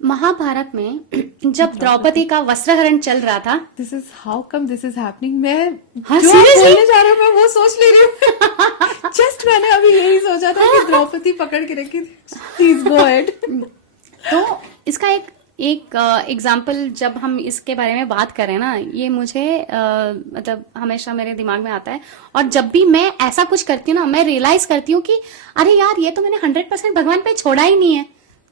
महाभारत में जब द्रौपदी का वस्त्रहरण चल रहा था. This is how come this is happening. मैं हाँ, जो आप seriously? बोलने जा रहे हो मैं वो सोच ले रही हूँ. जस्ट मैंने अभी यही सोचा था कि द्रौपदी पकड़ के रखी. Please go ahead. तो इसका एक एग्जाम्पल जब हम इसके बारे में बात करें ना, ये मुझे मतलब हमेशा मेरे दिमाग में आता है. और जब भी मैं ऐसा कुछ करती हूँ ना, मैं रियलाइज करती हूँ कि अरे यार ये तो मैंने 100% भगवान पे छोड़ा ही नहीं है.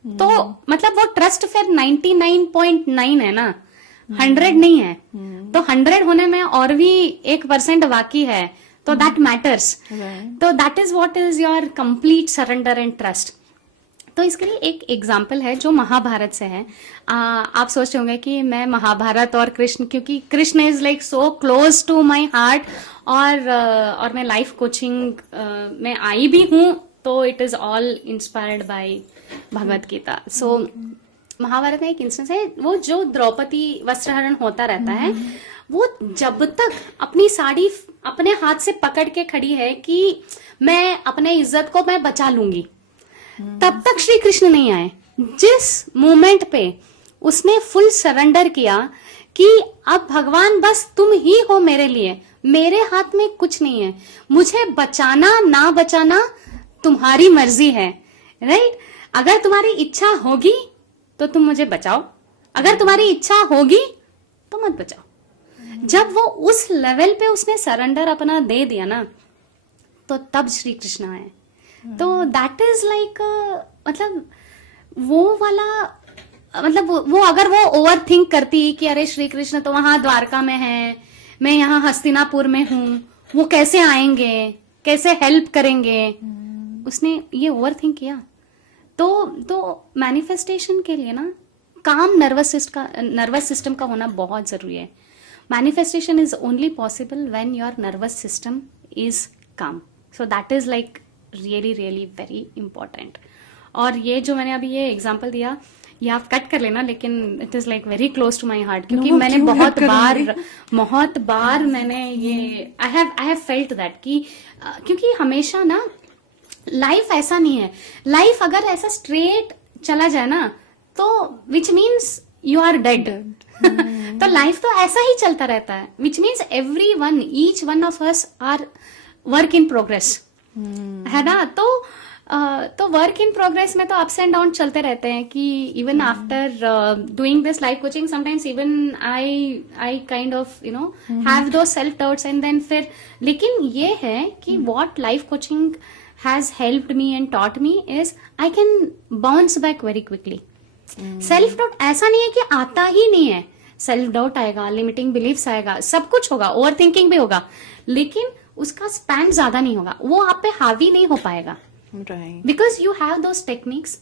तो मतलब वो ट्रस्ट फिर 99.9 है ना, 100 नहीं है. तो 100 होने में और भी 1% बाकी है, तो दैट मैटर्स. तो that is what is your complete surrender and trust. तो इसके लिए एक एग्जाम्पल है जो महाभारत से है. आप सोच रहे होंगे कि मैं महाभारत और कृष्ण, क्योंकि Krishna is like so close to my heart, और मैं लाइफ कोचिंग में आई भी हूँ, तो it is all inspired by Bhagavad Gita. सो महाभारत में एक इंस्टेंस है, वो जो द्रौपदी वस्त्रहरण होता रहता है, वो जब तक अपनी साड़ी अपने हाथ से पकड़ के खड़ी है कि मैं अपने इज्जत को मैं बचा लूंगी, तब तक श्री कृष्ण नहीं आए. जिस मोमेंट पे उसने फुल सरेंडर किया कि अब भगवान बस तुम ही हो मेरे लिए, मेरे हाथ में कुछ नहीं है, मुझे बचाना ना बचाना तुम्हारी मर्जी है, राइट. अगर तुम्हारी इच्छा होगी तो तुम मुझे बचाओ, अगर तुम्हारी इच्छा होगी तो मत बचाओ. जब वो उस लेवल पे उसने सरेंडर अपना दे दिया ना, तो तब श्री कृष्ण आए. तो दैट इज लाइक, मतलब वो वाला, मतलब वो अगर वो ओवर थिंक करती कि अरे श्री कृष्ण तो वहां द्वारका में है, मैं यहाँ हस्तिनापुर में हूँ, वो कैसे आएंगे, कैसे हेल्प करेंगे, उसने ये ओवर थिंक किया. तो मैनिफेस्टेशन के लिए ना काम नर्वस सिस्टम का होना बहुत जरूरी है. Manifestation is only possible when your nervous system is calm. So that is like really really very important. और ये जो मैंने अभी ये एग्जांपल दिया, ये आप कट कर लेना, लेकिन it is like very close to my heart, क्योंकि मैंने बहुत बार मैंने ये आई हैव फेल्ट दैट कि क्योंकि हमेशा ना लाइफ ऐसा नहीं है. लाइफ अगर ऐसा स्ट्रेट चला जाए ना, तो which means you are dead. तो लाइफ तो ऐसा ही चलता रहता है, which means each one of us are work in progress, है ना. तो वर्क इन प्रोग्रेस में तो अप्स एंड डाउन चलते रहते हैं कि even after doing this life coaching sometimes even I kind of you know have दो सेल्फ डाउट्स एंड देन फिर, लेकिन ये है कि what life coaching has helped me and taught me is I can bounce back very quickly. Self doubt ऐसा नहीं है कि आता ही नहीं है. सेल्फ डाउट आएगा, लिमिटिंग बिलीव्स आएगा, सब कुछ होगा, ओवर थिंकिंग भी होगा, लेकिन उसका स्पैन ज्यादा नहीं होगा, वो आप पे हावी नहीं हो पाएगा. Right. Because you have those techniques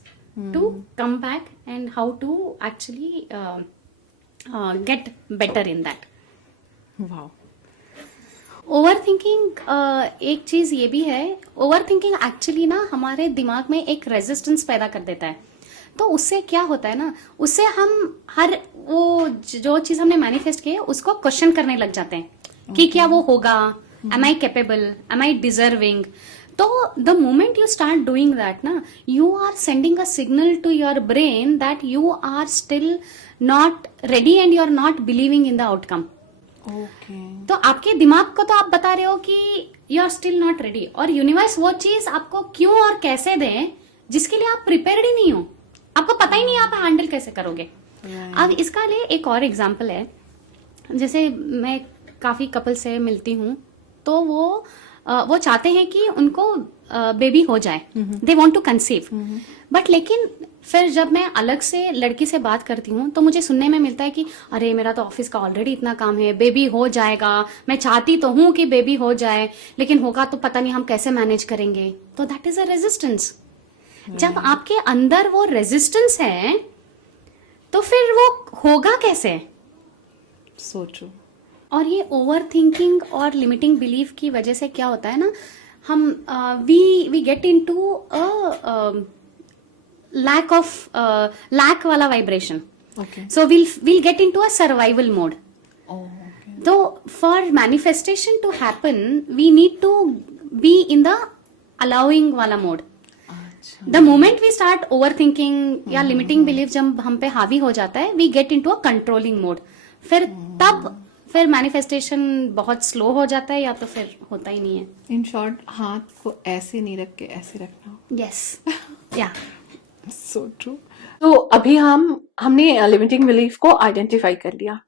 to come back and how to actually get better in that. वाह। ओवर थिंकिंग एक चीज ये भी है, ओवर थिंकिंग एक्चुअली ना हमारे दिमाग में एक रेजिस्टेंस पैदा कर देता है। तो उससे क्या होता है ना, उससे हम हर वो जो चीज हमने मैनिफेस्ट की है उसको क्वेश्चन करने लग जाते हैं कि क्या वो होगा, am I capable, am I deserving. तो the moment you start doing that ना, you are sending a signal to your brain that you are still not ready and you are not believing in the outcome. Okay. तो आपके दिमाग को तो आप बता रहे हो कि you are still not ready, और यूनिवर्स वो चीज आपको क्यों और कैसे दे जिसके लिए आप प्रिपेयर्ड ही नहीं हो, आपको पता ही नहीं आप हैंडल कैसे करोगे। अब इसका लिए एक और एग्जांपल है, जैसे मैं काफी कपल से मिलती हूँ तो वो चाहते हैं कि उनको बेबी हो जाए, they want to conceive, but लेकिन फिर जब मैं अलग से लड़की से बात करती हूँ तो मुझे सुनने में मिलता है कि अरे मेरा तो ऑफिस का ऑलरेडी इतना काम है, बेबी हो जाएगा, मैं चाहती तो हूँ कि बेबी हो जाए लेकिन होगा तो पता नहीं हम कैसे मैनेज करेंगे। तो दैट इज अ रेजिस्टेंस। जब आपके अंदर वो रेजिस्टेंस है तो फिर वो होगा कैसे? सोचो। और ये ओवर थिंकिंग और लिमिटिंग बिलीफ की वजह से क्या होता है ना, हम वी गेट इनटू लैक वाला vibration. Okay. So we'll get into a survival mode. Okay. So for manifestation to happen we need to be in the allowing वाला mode. अच्छा। The moment we start overthinking या limiting belief जब हम पे हावी हो जाता है, we get into a controlling mode. फिर मैनिफेस्टेशन बहुत स्लो हो जाता है या तो फिर होता ही नहीं है। इन शॉर्ट, हाथ को ऐसे नहीं रख के ऐसे रखना। यस, या सो ट्रू। तो अभी हमने लिमिटिंग बिलीफ को आइडेंटिफाई कर लिया।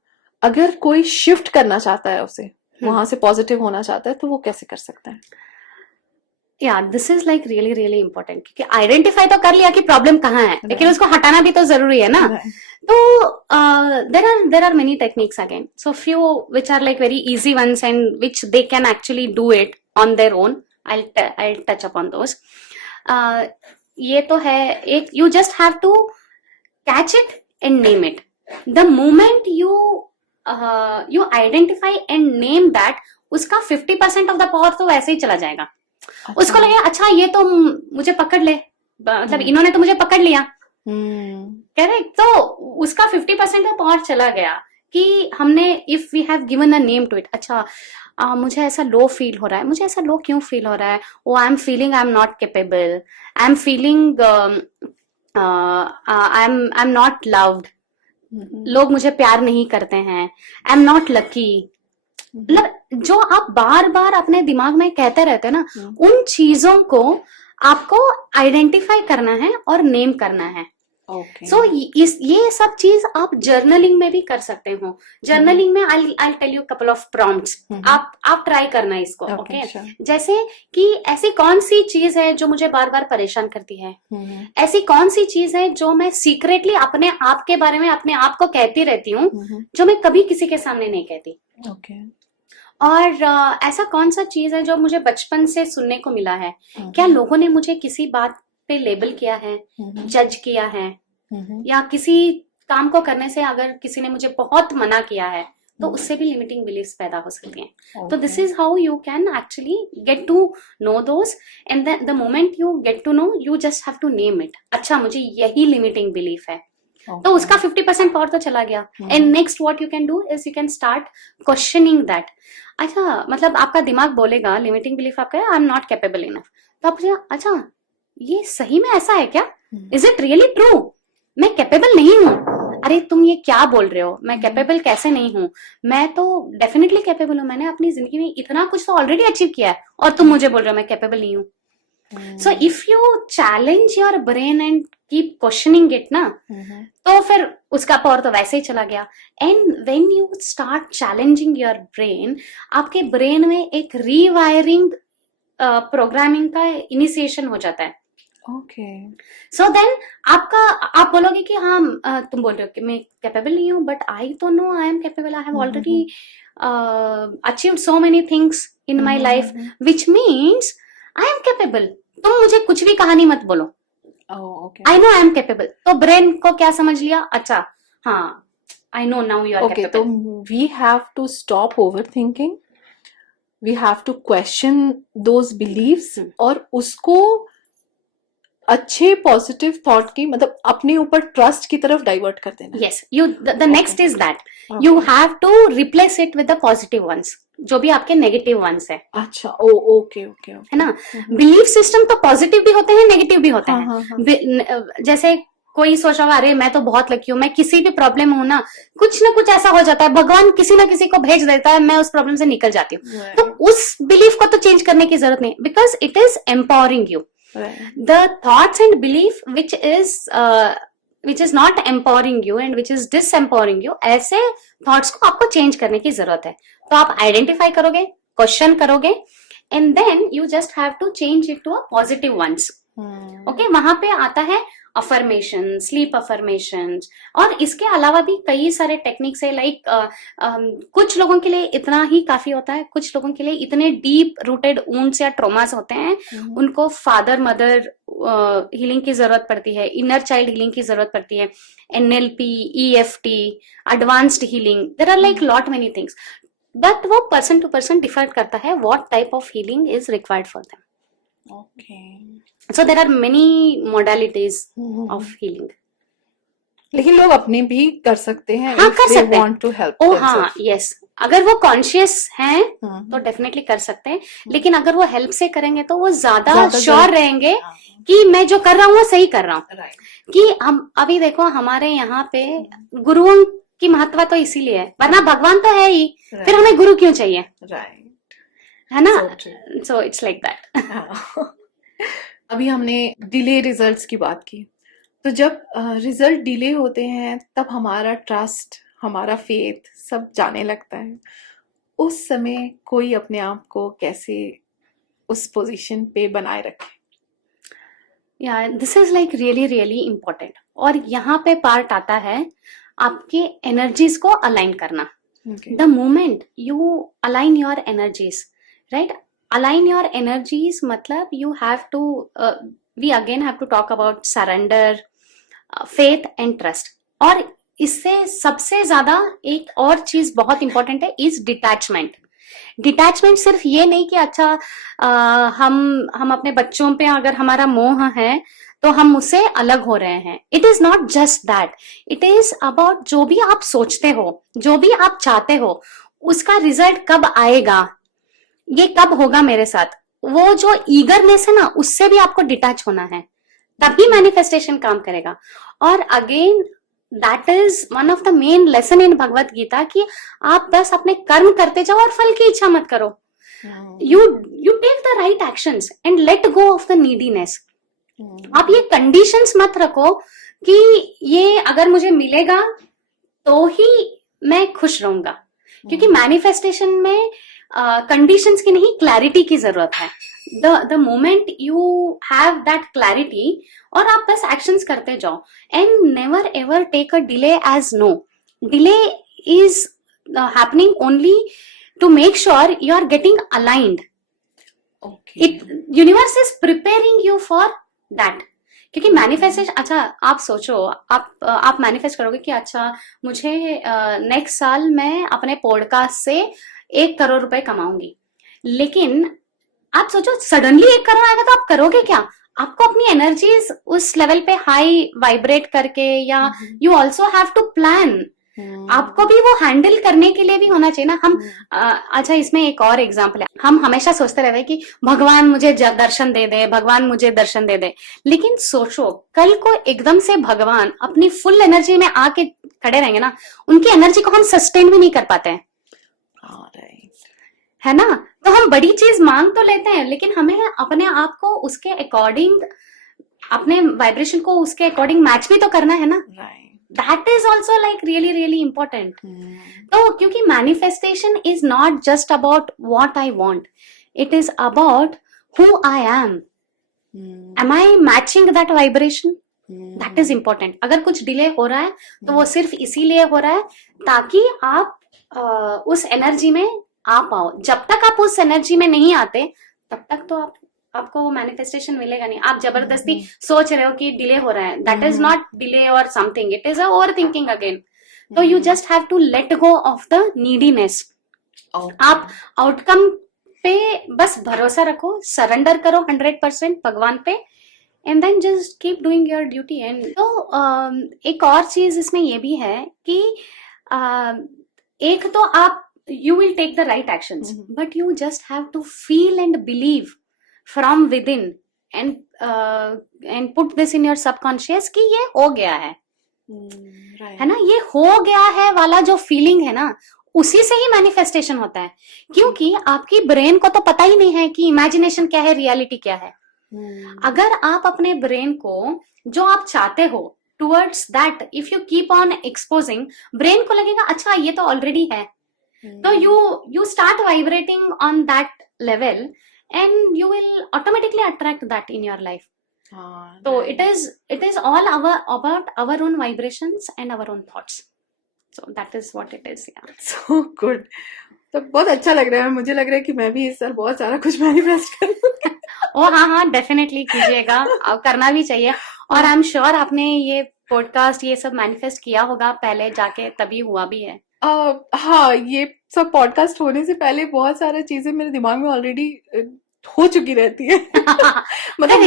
अगर कोई शिफ्ट करना चाहता है उसे, वहां से पॉजिटिव होना चाहता है, तो वो कैसे कर सकता है? या this is like really really important, क्योंकि आइडेंटिफाई तो कर लिया कि प्रॉब्लम कहाँ है, लेकिन उसको हटाना भी तो जरूरी है ना। तो there are many techniques again, so few which are like very easy ones and which they can actually do it on their own. I touch upon those. ये तो है एक, you just have to catch it and name it. The moment you identify and name that, उसका 50% of the power तो वैसे ही चला जाएगा। उसको लगे अच्छा ये तो मुझे पकड़ ले, मतलब इन्होंने तो मुझे पकड़ लिया, करेक्ट। तो उसका 50% का पावर चला गया कि हमने, if we have given a name to it, अच्छा मुझे ऐसा लो फील हो रहा है, मुझे ऐसा लो क्यों फील हो रहा है? Oh I am feeling I am not capable, I am feeling I am not loved, लोग मुझे प्यार नहीं करते हैं, आई एम नॉट लकी। मतलब जो आप बार बार अपने दिमाग में कहते रहते हैं ना, उन चीजों को आपको आइडेंटिफाई करना है और नेम करना है। सो ये सब चीज आप जर्नलिंग में भी कर सकते हो। जर्नलिंग में I tell you couple of prompts, आप ट्राई करना इसको। ओके, जैसे कि ऐसी कौन सी चीज है जो मुझे बार बार परेशान करती है, ऐसी कौन सी चीज है जो मैं सीक्रेटली अपने आप के बारे में अपने आप को कहती रहती हूँ, जो मैं कभी किसी के सामने नहीं कहती। और ऐसा कौन सा चीज है जो मुझे बचपन से सुनने को मिला है, क्या लोगों ने मुझे किसी बात पे लेबल किया है, जज किया है, या किसी काम को करने से अगर किसी ने मुझे बहुत मना किया है तो उससे भी लिमिटिंग बिलीफ्स पैदा हो सकती हैं। तो this is how you can actually get to know those, and the moment you get to know, you just have to name it. अच्छा मुझे यही लिमिटिंग बिलीफ है, तो उसका 50% पावर तो चला गया। And next what you can do is you can start questioning that. अच्छा मतलब आपका दिमाग बोलेगा, लिमिटिंग बिलीफ आपका है आई एम नॉट कैपेबल इनफ, तो आप पूछेगा अच्छा ये सही में ऐसा है क्या, इज इट रियली ट्रू, मैं कैपेबल नहीं हूँ? अरे तुम ये क्या बोल रहे हो, मैं कैपेबल कैसे नहीं हूँ, मैं तो डेफिनेटली कैपेबल हूँ, मैंने अपनी जिंदगी में इतना कुछ तो ऑलरेडी अचीव किया है, और तुम मुझे बोल रहे हो मैं कैपेबल नहीं हूँ। So if you challenge your brain and keep questioning it ना, तो फिर उसका पावर तो वैसे ही चला गया। And when you start challenging your brain, आपके ब्रेन में एक रीवायरिंग प्रोग्रामिंग का इनिशिएशन हो जाता है। ओके। सो देन आप बोलोगे कि हाँ तुम बोल रहे हो कि मैं कैपेबल नहीं हूँ, बट आई तो know I am capable, I have already achieved so many things in my life, which means I am capable. तुम मुझे कुछ भी कहानी मत बोलो, I know I am capable. तो ब्रेन को क्या समझ लिया, अच्छा हाँ I know now you are Okay, तो capable. we have to stop overthinking. We have to question those beliefs और उसको अच्छे पॉजिटिव थॉट की मतलब अपने ऊपर ट्रस्ट की तरफ डाइवर्ट कर देना. Yes, the next is that you have to replace it with the positive ones, जो भी आपके नेगेटिव वंस है. अच्छा, ओ ओके ओके है ना. बिलीफ सिस्टम तो पॉजिटिव भी होते हैं, नेगेटिव भी होते हैं. जैसे कोई सोच रहा है अरे मैं तो बहुत लकी हूं, मैं किसी भी प्रॉब्लम हूं ना कुछ ऐसा हो जाता है, भगवान किसी ना किसी को भेज देता है, मैं उस प्रॉब्लम से निकल जाती हूँ. तो उस बिलीफ को तो चेंज करने की जरूरत नहीं, because it is empowering you. The thoughts and belief which is not empowering you and which is disempowering you, ऐसे thoughts को आपको change करने की जरूरत है. तो आप identify करोगे, question करोगे, and then you just have to change it to a positive ones. Okay, वहां पे आता है अफर्मेशन, स्लीप अफर्मेशन, और इसके अलावा भी कई सारे टेक्निक्स है. लाइक कुछ लोगों के लिए इतना ही काफी होता है, कुछ लोगों के लिए इतने डीप रूटेड वुंड्स या ट्रॉमास होते हैं, उनको फादर मदर हीलिंग की जरूरत पड़ती है, इनर चाइल्ड हीलिंग की जरूरत पड़ती है, NLP, EFT, advanced healing, there are like lot many things. But वो पर्सन टू पर्सन डिफर करता है what type of healing is required for them. So there are many modalities of healing. लेकिन लोग अपने भी कर सकते हैं. हाँ, if कर they सकते हैं. want to help हाँ, themselves. yes. अगर वो कॉन्शियस हैं तो डेफिनेटली कर सकते हैं, लेकिन अगर वो हेल्प से करेंगे तो वो ज्यादा श्योर रहेंगे कि मैं जो कर रहा हूँ वो सही कर रहा हूँ. कि हम अभी देखो हमारे यहाँ पे गुरुओं की महत्व तो इसीलिए है, वरना भगवान तो है ही, फिर हमें गुरु क्यों चाहिए, है ना. So it's like that. अभी हमने डिले रिजल्ट्स की बात की, तो जब रिजल्ट डिले होते हैं तब हमारा ट्रस्ट, हमारा फेथ सब जाने लगता है. उस समय कोई अपने आप को कैसे उस पोजीशन पे बनाए रखे? या this is like really really important. और यहाँ पे पार्ट आता है आपके एनर्जीज को अलाइन करना. The moment you align your energies, right, align your energies matlab you have to we again have to talk about surrender, faith and trust. और इससे सबसे ज्यादा एक और चीज बहुत इंपॉर्टेंट है इज डिटैचमेंट. डिटैचमेंट सिर्फ ये नहीं कि अच्छा हम अपने बच्चों पे अगर हमारा मोह है तो हम उससे अलग हो रहे हैं. It is not just that, it is about जो भी आप सोचते हो, जो भी आप चाहते हो, उसका रिजल्ट कब आएगा, ये कब होगा मेरे साथ, वो जो ईगरनेस है ना, उससे भी आपको डिटैच होना है, तभी मैनिफेस्टेशन काम करेगा. और again that is one of the main lesson in Bhagavad Gita कि आप बस अपने कर्म करते जाओ और फल की इच्छा मत करो. You take the right actions and let go of the neediness. आप ये कंडीशंस मत रखो कि ये अगर मुझे मिलेगा तो ही मैं खुश रहूंगा, क्योंकि मैनिफेस्टेशन में कंडीशंस की नहीं, क्लैरिटी की जरूरत है. The moment you have that clarity और आप बस एक्शंस करते जाओ, and never ever take a delay as no. Delay is happening only to make sure you are getting aligned. Universe is preparing you for that. क्योंकि manifestation, अच्छा आप सोचो, आप मैनिफेस्ट करोगे कि अच्छा मुझे नेक्स्ट साल मैं अपने पॉडकास्ट से 1 करोड़ रुपए कमाऊंगी, लेकिन आप सोचो सडनली 1 करोड़ आएगा तो आप करोगे क्या? आपको अपनी एनर्जीज उस लेवल पे हाई वाइब्रेट करके, या you also have to plan. आपको भी वो हैंडल करने के लिए भी होना चाहिए ना. हम अच्छा इसमें एक और एग्जांपल है, हम हमेशा सोचते रहते कि भगवान मुझे दर्शन दे दे, भगवान मुझे दर्शन दे दे, लेकिन सोचो कल को एकदम से भगवान अपनी फुल एनर्जी में आके खड़े रहेंगे ना, उनकी एनर्जी को हम सस्टेन भी नहीं कर पाते हैं, है ना. तो हम बड़ी चीज मांग तो लेते हैं, लेकिन हमें अपने आप को उसके अकॉर्डिंग, अपने वाइब्रेशन को उसके अकॉर्डिंग मैच भी तो करना है ना. That is also like really really important. तो क्योंकि manifestation is not just about what I want, it is about who I am. Am I matching that vibration? That is important. अगर कुछ delay हो रहा है तो वो सिर्फ इसीलिए हो रहा है ताकि आप उस एनर्जी में आ पाओ. जब तक आप उस एनर्जी में नहीं आते तब तक तो आपको वो मैनिफेस्टेशन मिलेगा नहीं. आप जबरदस्ती सोच रहे हो कि डिले हो रहा है, that is not delay or something, it is over thinking again. तो you just have to let go of the neediness. आप आउटकम पे बस भरोसा रखो, सरेंडर करो 100% भगवान पे, and then just keep doing your duty. And तो एक और चीज इसमें ये भी है कि एक तो आप you will take the right actions, but you just have to feel and believe from within and put this in your subconscious कि ये हो गया है. है ना, ये हो गया है वाला जो फीलिंग है ना, उसी से ही मैनिफेस्टेशन होता है. क्योंकि आपकी ब्रेन को तो पता ही नहीं है कि इमेजिनेशन क्या है, रियलिटी क्या है. अगर आप अपने ब्रेन को जो आप चाहते हो towards that if you keep on exposing, brain को लगेगा अच्छा ये तो ऑलरेडी है. So you start vibrating on that level and you will automatically attract that in your life. So it is all about our own vibrations and our own thoughts. So that is what it is. Yeah. So good. तो बहुत अच्छा लग रहा है, मुझे लग रहा है कि मैं भी इस साल बहुत सारा कुछ मैनिफेस्ट करूँ. ओ हाँ, डेफिनेटली कीजिएगा, अब करना भी चाहिए. और आई एम श्योर आपने ये पॉडकास्ट ये सब मैनिफेस्ट किया होगा पहले जाके, तभी हुआ भी है. हाँ, ये सब पॉडकास्ट होने से पहले बहुत सारी चीजें मेरे दिमाग में ऑलरेडी हो चुकी रहती है. मतलब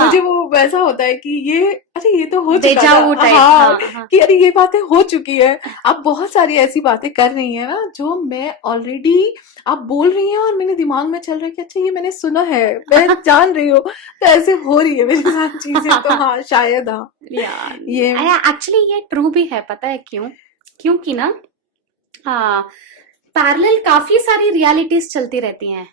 मुझे वो वैसा होता है कि ये तो हो चुका है. हाँ, कि अरे ये बातें हो चुकी है. आप बहुत सारी ऐसी बातें कर रही हैं ना जो मैं ऑलरेडी आप बोल रही हैं और मेरे दिमाग में चल रहा है कि अच्छा ये मैंने सुना है, मैं जान रही हूँ, तो ऐसे हो रही है मेरे साथ चीजें. तो हाँ, शायद हाँ, ये एक्चुअली ये ट्रू भी है. पता है क्यों? क्योंकि ना पैरेलल काफी सारी रियलिटीज चलती रहती हैं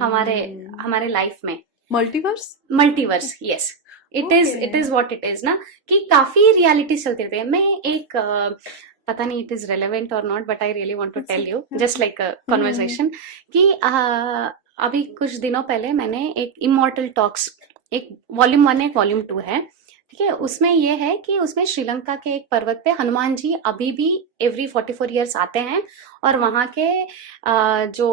हमारे लाइफ में. Multiverse yes, it is what it is ना, कि काफी रियलिटीज चलती रहती है. मैं एक पता नहीं इट इज रेलेवेंट और not, but I really want to tell you just like a conversation कि अभी कुछ दिनों पहले मैंने एक इमॉर्टल टॉक्स, एक वॉल्यूम 1 एक वॉल्यूम 2 है, ठीक है. उसमें ये है कि उसमें श्रीलंका के एक पर्वत पे हनुमान जी अभी भी एवरी 44 ईयर्स आते हैं और वहां के जो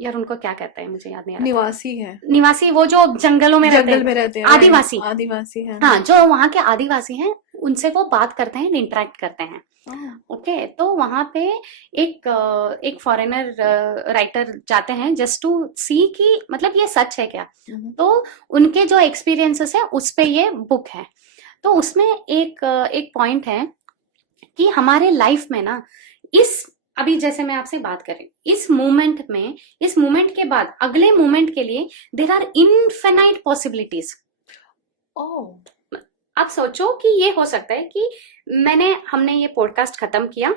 यार उनको क्या कहते हैं मुझे याद नहीं आ रहा. निवासी वो जो जंगलों में रहते हैं, आदिवासी है. हाँ, जो वहां के आदिवासी हैं उनसे वो बात करते हैं, इंटरेक्ट करते हैं. ओके, तो वहां पे एक फॉरेनर राइटर जाते हैं जस्ट टू सी कि मतलब ये सच है क्या. तो उनके जो एक्सपीरियंसेस है उस पे ये बुक है. तो उसमें एक पॉइंट है कि हमारे लाइफ में ना, इस अभी जैसे मैं आपसे बात कर रही हूँ, इस मोमेंट के बाद अगले मोमेंट के लिए देयर आर इनफिनाइट पॉसिबिलिटीज. आप सोचो कि ये हो सकता है कि हमने ये पॉडकास्ट खत्म किया,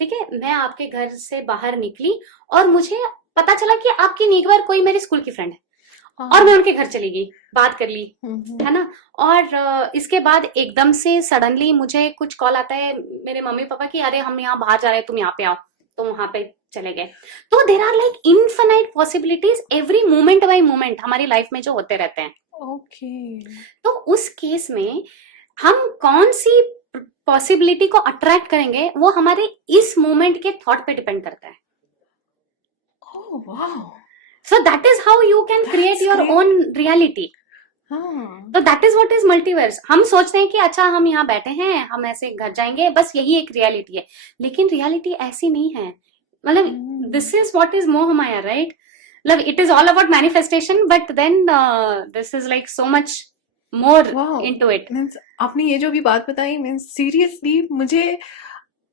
ठीक है, मैं आपके घर से बाहर निकली और मुझे पता चला कि आपकी नेबर कोई मेरी स्कूल की फ्रेंड है, और मैं उनके घर चली गई, बात कर ली, है ना. और इसके बाद एकदम से सडनली मुझे कुछ कॉल आता है मेरे मम्मी पापा की, अरे हम यहाँ बाहर जा रहे हैं, तुम यहाँ पे आओ, तो वहां पे चले गए. तो there are like infinite possibilities every moment by moment हमारी लाइफ में जो होते रहते हैं. तो उस केस में हम कौन सी पॉसिबिलिटी को अट्रैक्ट करेंगे वो हमारे इस मोमेंट के थॉट पे डिपेंड करता है. So that is how you can create your own reality. तो that is what is multiverse. हम सोचते हैं कि अच्छा हम यहाँ बैठे हैं, हम ऐसे घर जाएंगे, बस यही एक रियलिटी है. लेकिन रियलिटी ऐसी नहीं है. मतलब this is what is मोह माया, right? मतलब it is all about manifestation, but then this is like so much more into it. Means आपने ये जो भी बात बताई, मीन्स सीरियसली मुझे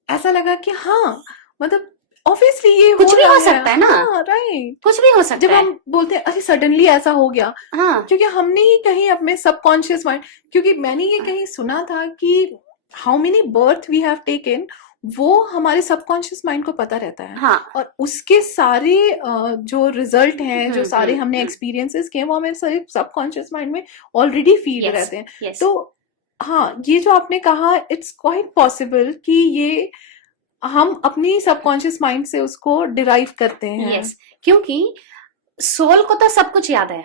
ऐसा लगा कि हाँ, मतलब ऑब्वियसली ये कुछ भी हो सकता है ना. राइट, कुछ भी हो सकता है. जब हम बोलते हैं अरे सडनली ऐसा हो गया, हाँ, क्योंकि हमने ही कहीं अपने सबकॉन्शियस माइंड, क्योंकि मैंने ये कहीं सुना था कि how many birth we have taken, वो हमारे सबकॉन्शियस माइंड को पता रहता है. हाँ. और उसके सारे जो रिजल्ट हैं, जो सारे हमने एक्सपीरियंसेस किए, वो हमारे सारे सबकॉन्शियस माइंड में ऑलरेडी फीड रहते हैं. तो हाँ, ये जो आपने कहा, इट्स क्वाइट पॉसिबल कि ये हम अपनी सबकॉन्शियस माइंड से उसको डिराइव करते हैं. यस, क्योंकि सोल को तो सब कुछ याद है,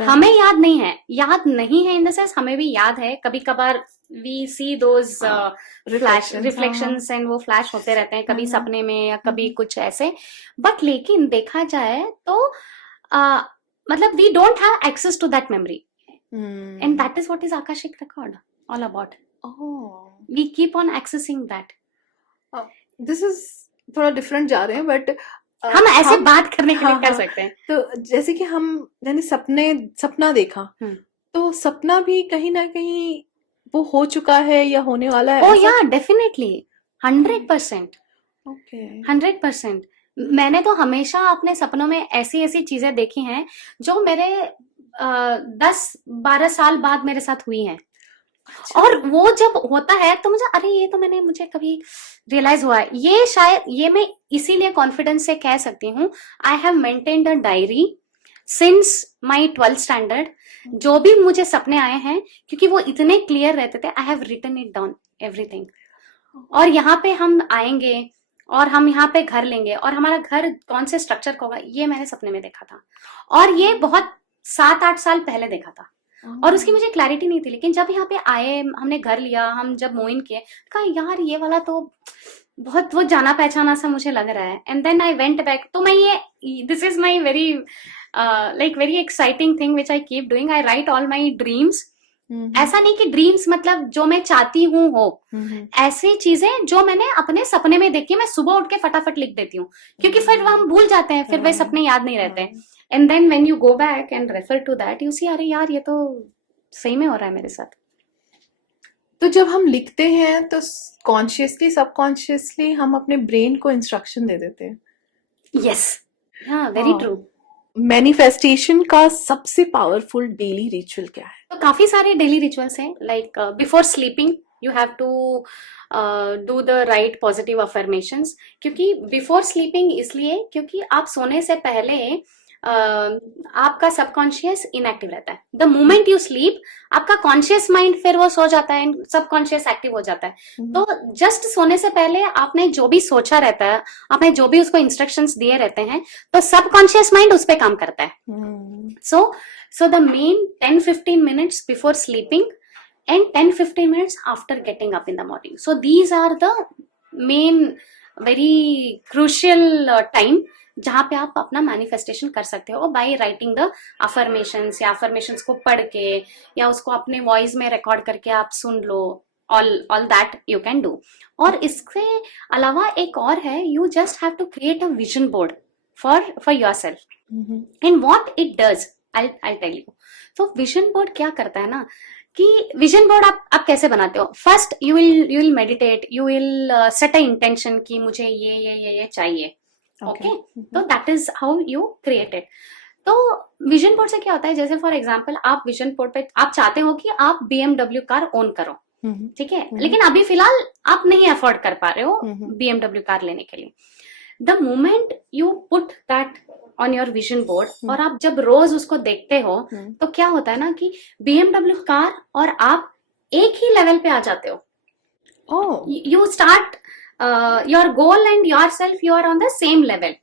हमें याद नहीं है. याद नहीं है इन द सेंस हमें भी याद है, कभी कभार we see those flash reflections and वो फ्लैश होते रहते हैं, कभी सपने में या कभी कुछ ऐसे. बट लेकिन देखा जाए तो मतलब we don't have access to that memory, and that is what is Akashic record all about. We keep on accessing that. This is थोड़ा डिफरेंट जा रहे हैं, बट हम ऐसे बात करने के लिए हाँ, कर हाँ। सकते हैं। तो जैसे कि मैंने सपना देखा, तो सपना भी कहीं ना कहीं वो हो चुका है या होने वाला है, ओ ऐसा? या डेफिनेटली 100%। ओके 100%। मैंने तो हमेशा अपने सपनों में ऐसी ऐसी चीजें देखी हैं जो मेरे 10-12 साल बाद मेरे साथ हुई हैं। और वो जब होता है तो मुझे अरे ये तो मुझे कभी रियलाइज हुआ है। ये शायद ये मैं इसीलिए कॉन्फिडेंस से कह सकती हूँ, I have maintained a diary since my 12th standard. जो भी मुझे सपने आए हैं, क्योंकि वो इतने क्लियर रहते थे, I have written it down everything. और यहाँ पे हम आएंगे और हम यहाँ पे घर लेंगे और हमारा घर कौन से स्ट्रक्चर का होगा, ये मैंने सपने में देखा था। और ये बहुत 7-8 साल पहले देखा था और उसकी मुझे क्लैरिटी नहीं थी। लेकिन जब यहाँ पे आए, हमने घर लिया, हम जब मूव इन किए, कहा यार ये वाला तो बहुत वो जाना पहचाना सा मुझे लग रहा है। And then I went back. तो मैं this is my very very exciting thing which I keep doing. I write all my dreams. ऐसा नहीं कि ड्रीम्स मतलब जो मैं चाहती हूँ हो, ऐसी चीजें जो मैंने अपने सपने में देखी, मैं सुबह उठ के फटाफट लिख देती हूँ, क्योंकि फिर हम भूल जाते हैं, फिर वे सपने याद नहीं रहते। And then when you go back and refer to that, you see अरे यार ये तो सही में हो रहा है मेरे साथ। तो जब हम लिखते हैं तो कॉन्शियसली सबकॉन्शियसली हम अपने ब्रेन को इंस्ट्रक्शन दे देते हैं। यस, हाँ, वेरी ट्रू। मैनिफेस्टेशन का सबसे पावरफुल डेली रिचुअल क्या है? तो काफी सारे डेली रिचुअल्स हैं। Like before sleeping you have to do the right positive affirmations. क्योंकि बिफोर स्लीपिंग इसलिए क्योंकि आप सोने से पहले आपका सबकॉन्शियस इनएक्टिव रहता है। द मोमेंट यू स्लीप आपका कॉन्शियस माइंड फिर वो सो जाता है, सबकॉन्शियस एक्टिव हो जाता है। तो जस्ट सोने से पहले आपने जो भी सोचा रहता है, आपने जो भी उसको इंस्ट्रक्शंस दिए रहते हैं, तो सबकॉन्शियस माइंड उस पर काम करता है। So the main 10-15 minutes before sleeping and 10-15 minutes after getting up in the morning. So these are the main very crucial time जहाँ पे आप अपना मैनिफेस्टेशन कर सकते हो बाय राइटिंग द अफर्मेशंस, या अफर्मेशंस को पढ़ के या उसको अपने वॉइस में रिकॉर्ड करके आप सुन लो। all that you can do. और इसके अलावा एक और है, you just have to create a vision board for yourself. And what it does, I'll tell you. तो विजन बोर्ड क्या करता है ना, कि विजन बोर्ड आप कैसे बनाते हो? First you will meditate, you will set a intention कि मुझे ये चाहिए। ओके, तो that is how you create it. तो विजन बोर्ड से क्या होता है, जैसे फॉर एग्जांपल आप विजन बोर्ड पे आप चाहते हो कि आप BMW कार ओन करो, ठीक है, लेकिन अभी फिलहाल आप नहीं अफोर्ड कर पा रहे हो BMW कार लेने के लिए। The moment you put that on your vision board और आप जब रोज उसको देखते हो, तो क्या होता है ना कि BMW कार और आप एक ही लेवल पे आ जाते हो। You start your goal and your self, you are on the same level.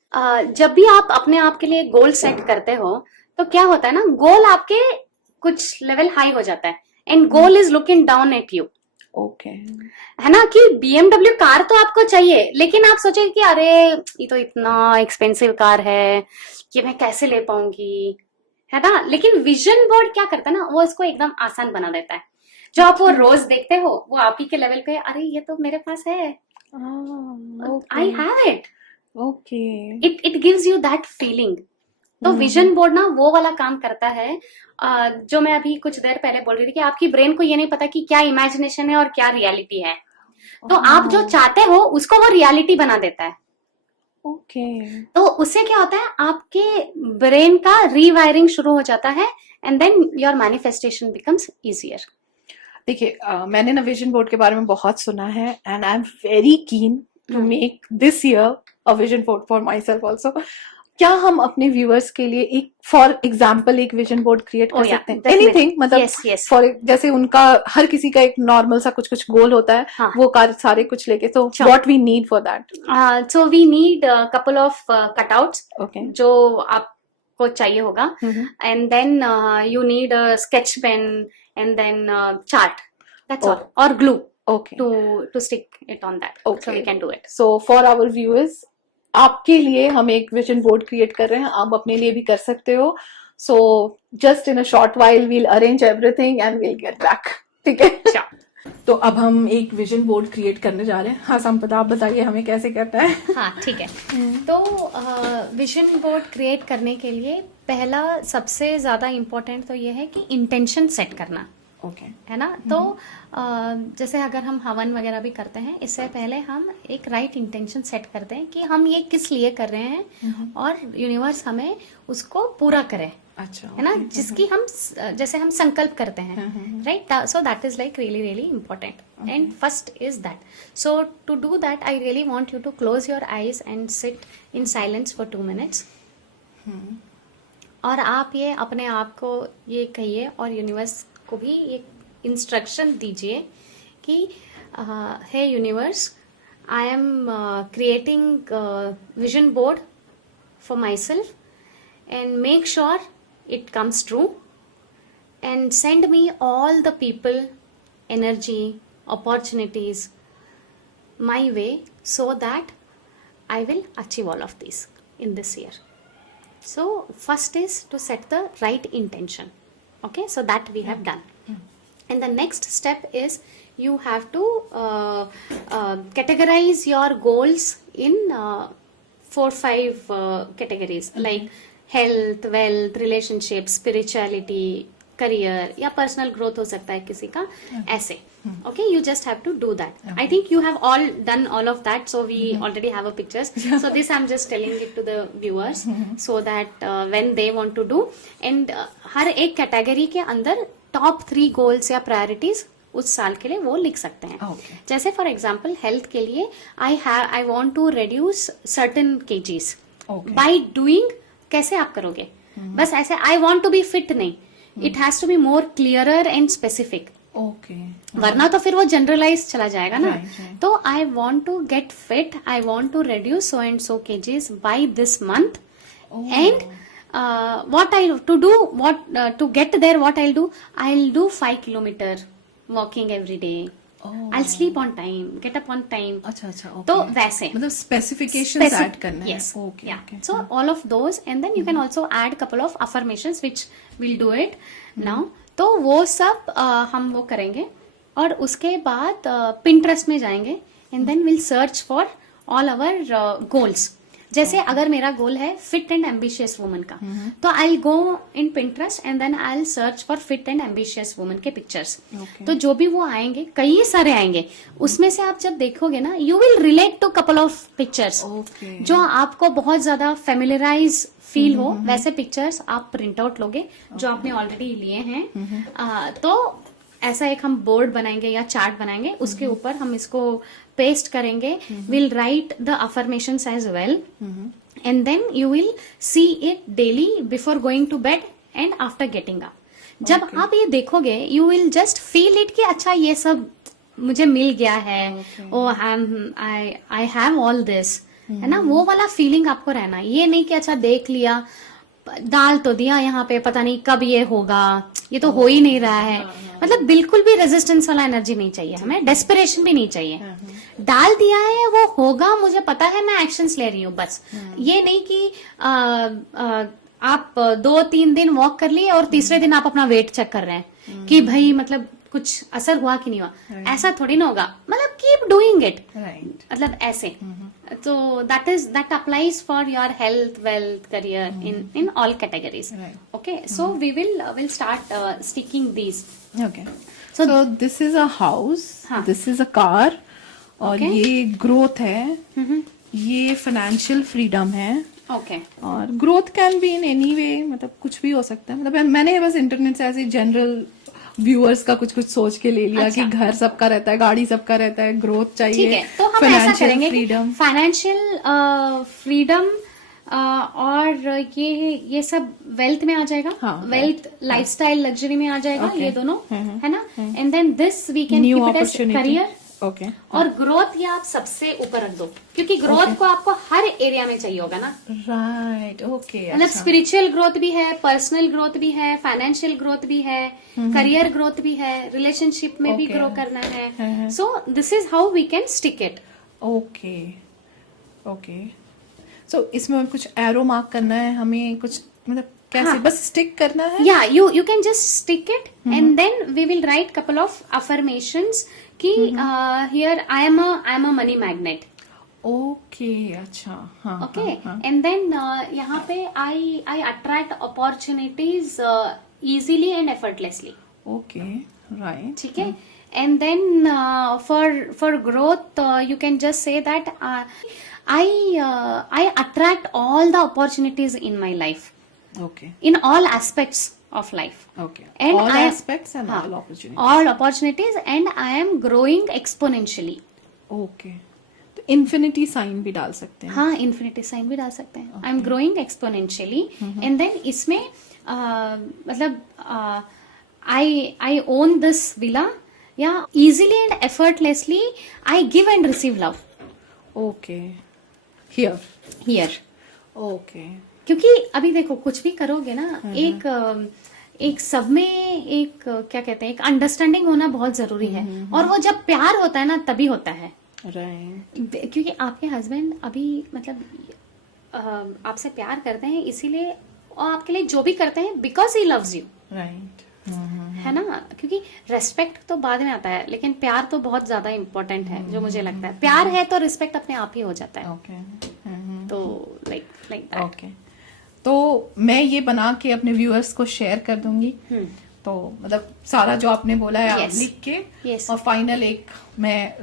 जब भी आप अपने आप के लिए गोल सेट करते हो, तो क्या होता है ना, गोल आपके कुछ लेवल हाई हो जाता है and goal is looking down at you. Okay, है ना, कि BMW कार तो आपको चाहिए, लेकिन आप सोचे कि अरे ये तो इतना एक्सपेंसिव कार है, ये मैं कैसे ले पाऊंगी, है ना। लेकिन विजन बोर्ड क्या करता है ना, वो इसको एकदम आसान बना देता है। जो आप वो रोज देखते हो, वो आप ही के लेवल पे, अरे ये तो मेरे पास है, I have it. Okay, it gives you that feeling. तो विजन बोर्ड ना वो वाला काम करता है जो मैं अभी कुछ देर पहले बोल रही थी, कि आपकी ब्रेन को ये नहीं पता कि क्या इमेजिनेशन है और क्या रियलिटी है। तो आप जो चाहते हो उसको वो रियलिटी बना देता है। ओके, तो उससे क्या होता है, आपके ब्रेन का रीवायरिंग शुरू हो जाता है and then your manifestation becomes easier. देखिए मैंने ना विजन बोर्ड के बारे में बहुत सुना है and I am very keen to make this year a vision board for my self also. क्या हम अपने व्यूअर्स के लिए एक फॉर एग्जाम्पल एक विजन बोर्ड क्रिएट कर सकते हैं? एनीथिंग, मतलब फॉर जैसे उनका हर किसी का एक नॉर्मल सा कुछ गोल होता है, हाँ. वो सारे कुछ लेके, तो what we need for that? So we need couple of cutouts okay, जो आपको चाहिए होगा, and then you need sketch pen and then chart, that's all, और glue to stick it on that. Okay. So we can do it. So for our viewers, आपके लिए हम एक vision board create कर रहे हैं, आप अपने लिए भी कर सकते हो। So just in a short while we'll arrange everything and we'll get back. ठीक है? तो अब हम एक विजन बोर्ड क्रिएट करने जा रहे हैं। हाँ संपदा, आप बताइए हमें कैसे करना है। हाँ ठीक है। तो विजन बोर्ड क्रिएट करने के लिए पहला सबसे ज़्यादा इम्पोर्टेंट तो ये है कि इंटेंशन सेट करना, ओके। है ना। तो जैसे अगर हम हवन वगैरह भी करते हैं, इससे पहले हम एक राइट इंटेंशन सेट करते हैं कि हम ये किस लिए कर रहे हैं और यूनिवर्स हमें उसको पूरा करे, अच्छा, है ना। जिसकी हम जैसे हम संकल्प करते हैं, right. So that is like really really important and first is that. So to do that I really want you to close your eyes and sit in silence for 2 minutes। और आप ये अपने आप को ये कहिए और यूनिवर्स को भी एक इंस्ट्रक्शन दीजिए कि hey universe, I am creating vision board for my self and make sure it comes true, and send me all the people, energy, opportunities my way so that I will achieve all of these in this year. So first is to set the right intention. Okay, so that we have done. And the next step is you have to categorize your goals in 4-5 categories, like health, wealth, relationship, spirituality, career या personal growth हो सकता है किसी का, ऐसे। Okay, you just have to do that. I think you have all done all of that, so we already have a pictures. So this I am just telling it to the viewers so that when they want to do, and हर एक category के अंदर top 3 goals या priorities उस साल के लिए वो लिख सकते हैं। जैसे फॉर एग्जाम्पल हेल्थ के लिए I want to reduce certain kgs by doing. कैसे आप करोगे? बस ऐसे I want to be fit नहीं, it has to be more clearer and specific. Okay, वरना तो फिर वो जनरलाइज चला जाएगा ना। तो I want to get fit, I want to reduce so and so kgs by this month, and what I to do, to get there, what I'll do 5 kilometer walking every day. I'll sleep on time, get up on time. अच्छा, okay. तो वैसे मतलब specifications add करना है। Yes. Okay, Yeah. okay. So all of those, and then you can also add couple of affirmations which we'll do it now. तो वो सब हम वो करेंगे और उसके बाद Pinterest में जाएंगे and then we'll search for all our goals. जैसे अगर मेरा गोल है फिट एंड एम्बिशियस वुमन का, तो I go in Pinterest and then I search for fit and ambitious woman के पिक्चर्स। तो जो भी वो आएंगे, कई सारे आएंगे, उसमें से आप जब देखोगे ना, you will relate to couple of pictures जो आपको बहुत ज्यादा फेमिलियराइज फील हो। वैसे पिक्चर्स आप प्रिंट आउट लोगे जो आपने ऑलरेडी लिए हैं। तो ऐसा एक हम बोर्ड बनाएंगे या चार्ट बनाएंगे, उसके ऊपर हम इसको पेस्ट करेंगे। Will write the affirmations as well, and then you will see it daily before going to bed and after getting up. जब आप ये देखोगे, you will just feel it कि अच्छा ये सब मुझे मिल गया है, oh I have all this, है ना। वो वाला फीलिंग आपको रहना, ये नहीं कि अच्छा देख लिया, डाल तो दिया यहाँ पे, पता नहीं कब ये होगा, ये तो हो ही नहीं रहा है। मतलब बिल्कुल भी रेजिस्टेंस वाला एनर्जी नहीं चाहिए हमें, डेस्परेशन भी नहीं चाहिए। डाल दिया है, वो होगा, मुझे पता है, मैं एक्शंस ले रही हूँ बस। ये नहीं कि आप 2-3 दिन वॉक कर लिए और तीसरे दिन आप अपना वेट चेक कर रहे हैं कि भाई मतलब कुछ असर हुआ कि नहीं हुआ। ऐसा थोड़ी ना होगा, मतलब कीप डूइंग इट, मतलब ऐसे। So that applies for your health, wealth, career in all categories. Okay, so we'll start sticking these. Okay. So this is a house, this is a car, और ये ग्रोथ है, ये financial freedom है। Okay. और growth can be in any way, मतलब कुछ भी हो सकता है। मतलब मैंने बस इंटरनेट से ऐसे जनरल व्यूअर्स का कुछ सोच के ले लिया कि घर सबका रहता है, गाड़ी सबका रहता है, ग्रोथ चाहिए। ठीक है, तो हम ऐसा करेंगे फ्रीडम, फाइनेंशियल फ्रीडम और ये सब वेल्थ में आ जाएगा। वेल्थ, लाइफस्टाइल, लग्जरी में आ जाएगा। ये दोनों है ना। And then this we can keep it as career. Okay. और ग्रोथ ये आप सबसे ऊपर रख दो, क्योंकि ग्रोथ को आपको हर एरिया में चाहिए होगा ना। Right, okay. मतलब स्पिरिचुअल ग्रोथ भी है, पर्सनल ग्रोथ भी है, फाइनेंशियल ग्रोथ भी है, करियर ग्रोथ भी है, रिलेशनशिप में भी ग्रो करना है। So this is how we can stick it. Okay, okay. So इसमें कुछ एरो मार्क करना है हमें, कुछ मतलब कैसे हाँ. बस स्टिक करना है? Yeah, you can just stick it and then we will write couple of affirmations कि here I am a money magnet. Okay, अच्छा, हाँ, Okay, हाँ, हाँ. and then यहाँ पे I attract opportunities easily and effortlessly. Okay, right. ठीक है. And then for growth you can just say that I attract all the opportunities in my life, okay, in all aspects of life. Okay. And all I- aspects and हाँ, all opportunity. all opportunities and I am growing exponentially. Okay, तो infinity sign भी डाल सकते हैं. हाँ, infinity sign भी डाल सकते हैं. I am growing exponentially and then इसमें मतलब आई ओन दिस विला या easily and effortlessly I give and receive love okay, here. Here. Okay, क्योंकि अभी देखो कुछ भी करोगे ना, एक सब में एक क्या कहते हैं, एक अंडरस्टैंडिंग होना बहुत जरूरी है. और वो जब प्यार होता है ना तभी होता है. राइट. क्योंकि आपके हस्बैंड अभी मतलब आपसे प्यार करते हैं इसीलिए, और आपके लिए जो भी करते हैं because he loves you, right. है ना. क्योंकि रेस्पेक्ट तो बाद में आता है लेकिन प्यार तो बहुत ज्यादा इम्पोर्टेंट है. जो मुझे लगता है प्यार है तो रिस्पेक्ट अपने आप ही हो जाता है. ओके, तो लाइक दैट. ओके. तो मैं ये बना के अपने व्यूअर्स को शेयर कर दूंगी. तो मतलब सारा जो आपने बोला है आप Yes. लिख के Yes. और फाइनल एक मैं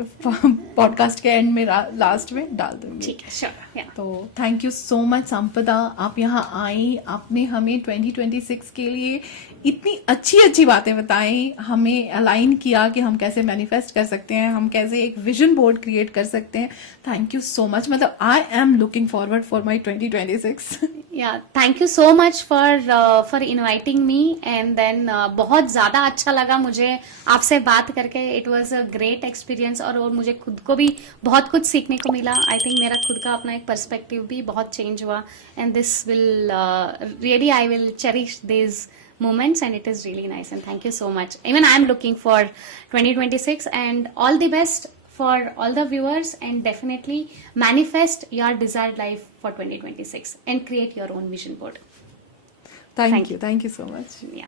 पॉडकास्ट के एंड में लास्ट में डाल दूंगी. ठीक है, श्योर. तो थैंक यू सो मच संपदा, आप यहाँ आई, आपने हमें 2026 के लिए इतनी अच्छी अच्छी बातें बताई, हमें अलाइन किया कि हम कैसे मैनिफेस्ट कर सकते हैं, हम कैसे एक विजन बोर्ड क्रिएट कर सकते हैं. Thank you so much. मतलब I am looking forward for my 2026. Yeah thank you so much for inviting me and then बहुत ज्यादा अच्छा लगा मुझे आपसे बात करके. It was a great experience और मुझे खुद को भी बहुत कुछ सीखने को मिला. आई थिंक मेरा खुद का अपना एक पर्सपेक्टिव भी बहुत चेंज हुआ and this will really I will cherish this moments and it is really nice and thank you so much. Even I am looking for 2026 and all the best for all the viewers and definitely manifest your desired life for 2026 and create your own vision board. Thank you so much. Yeah.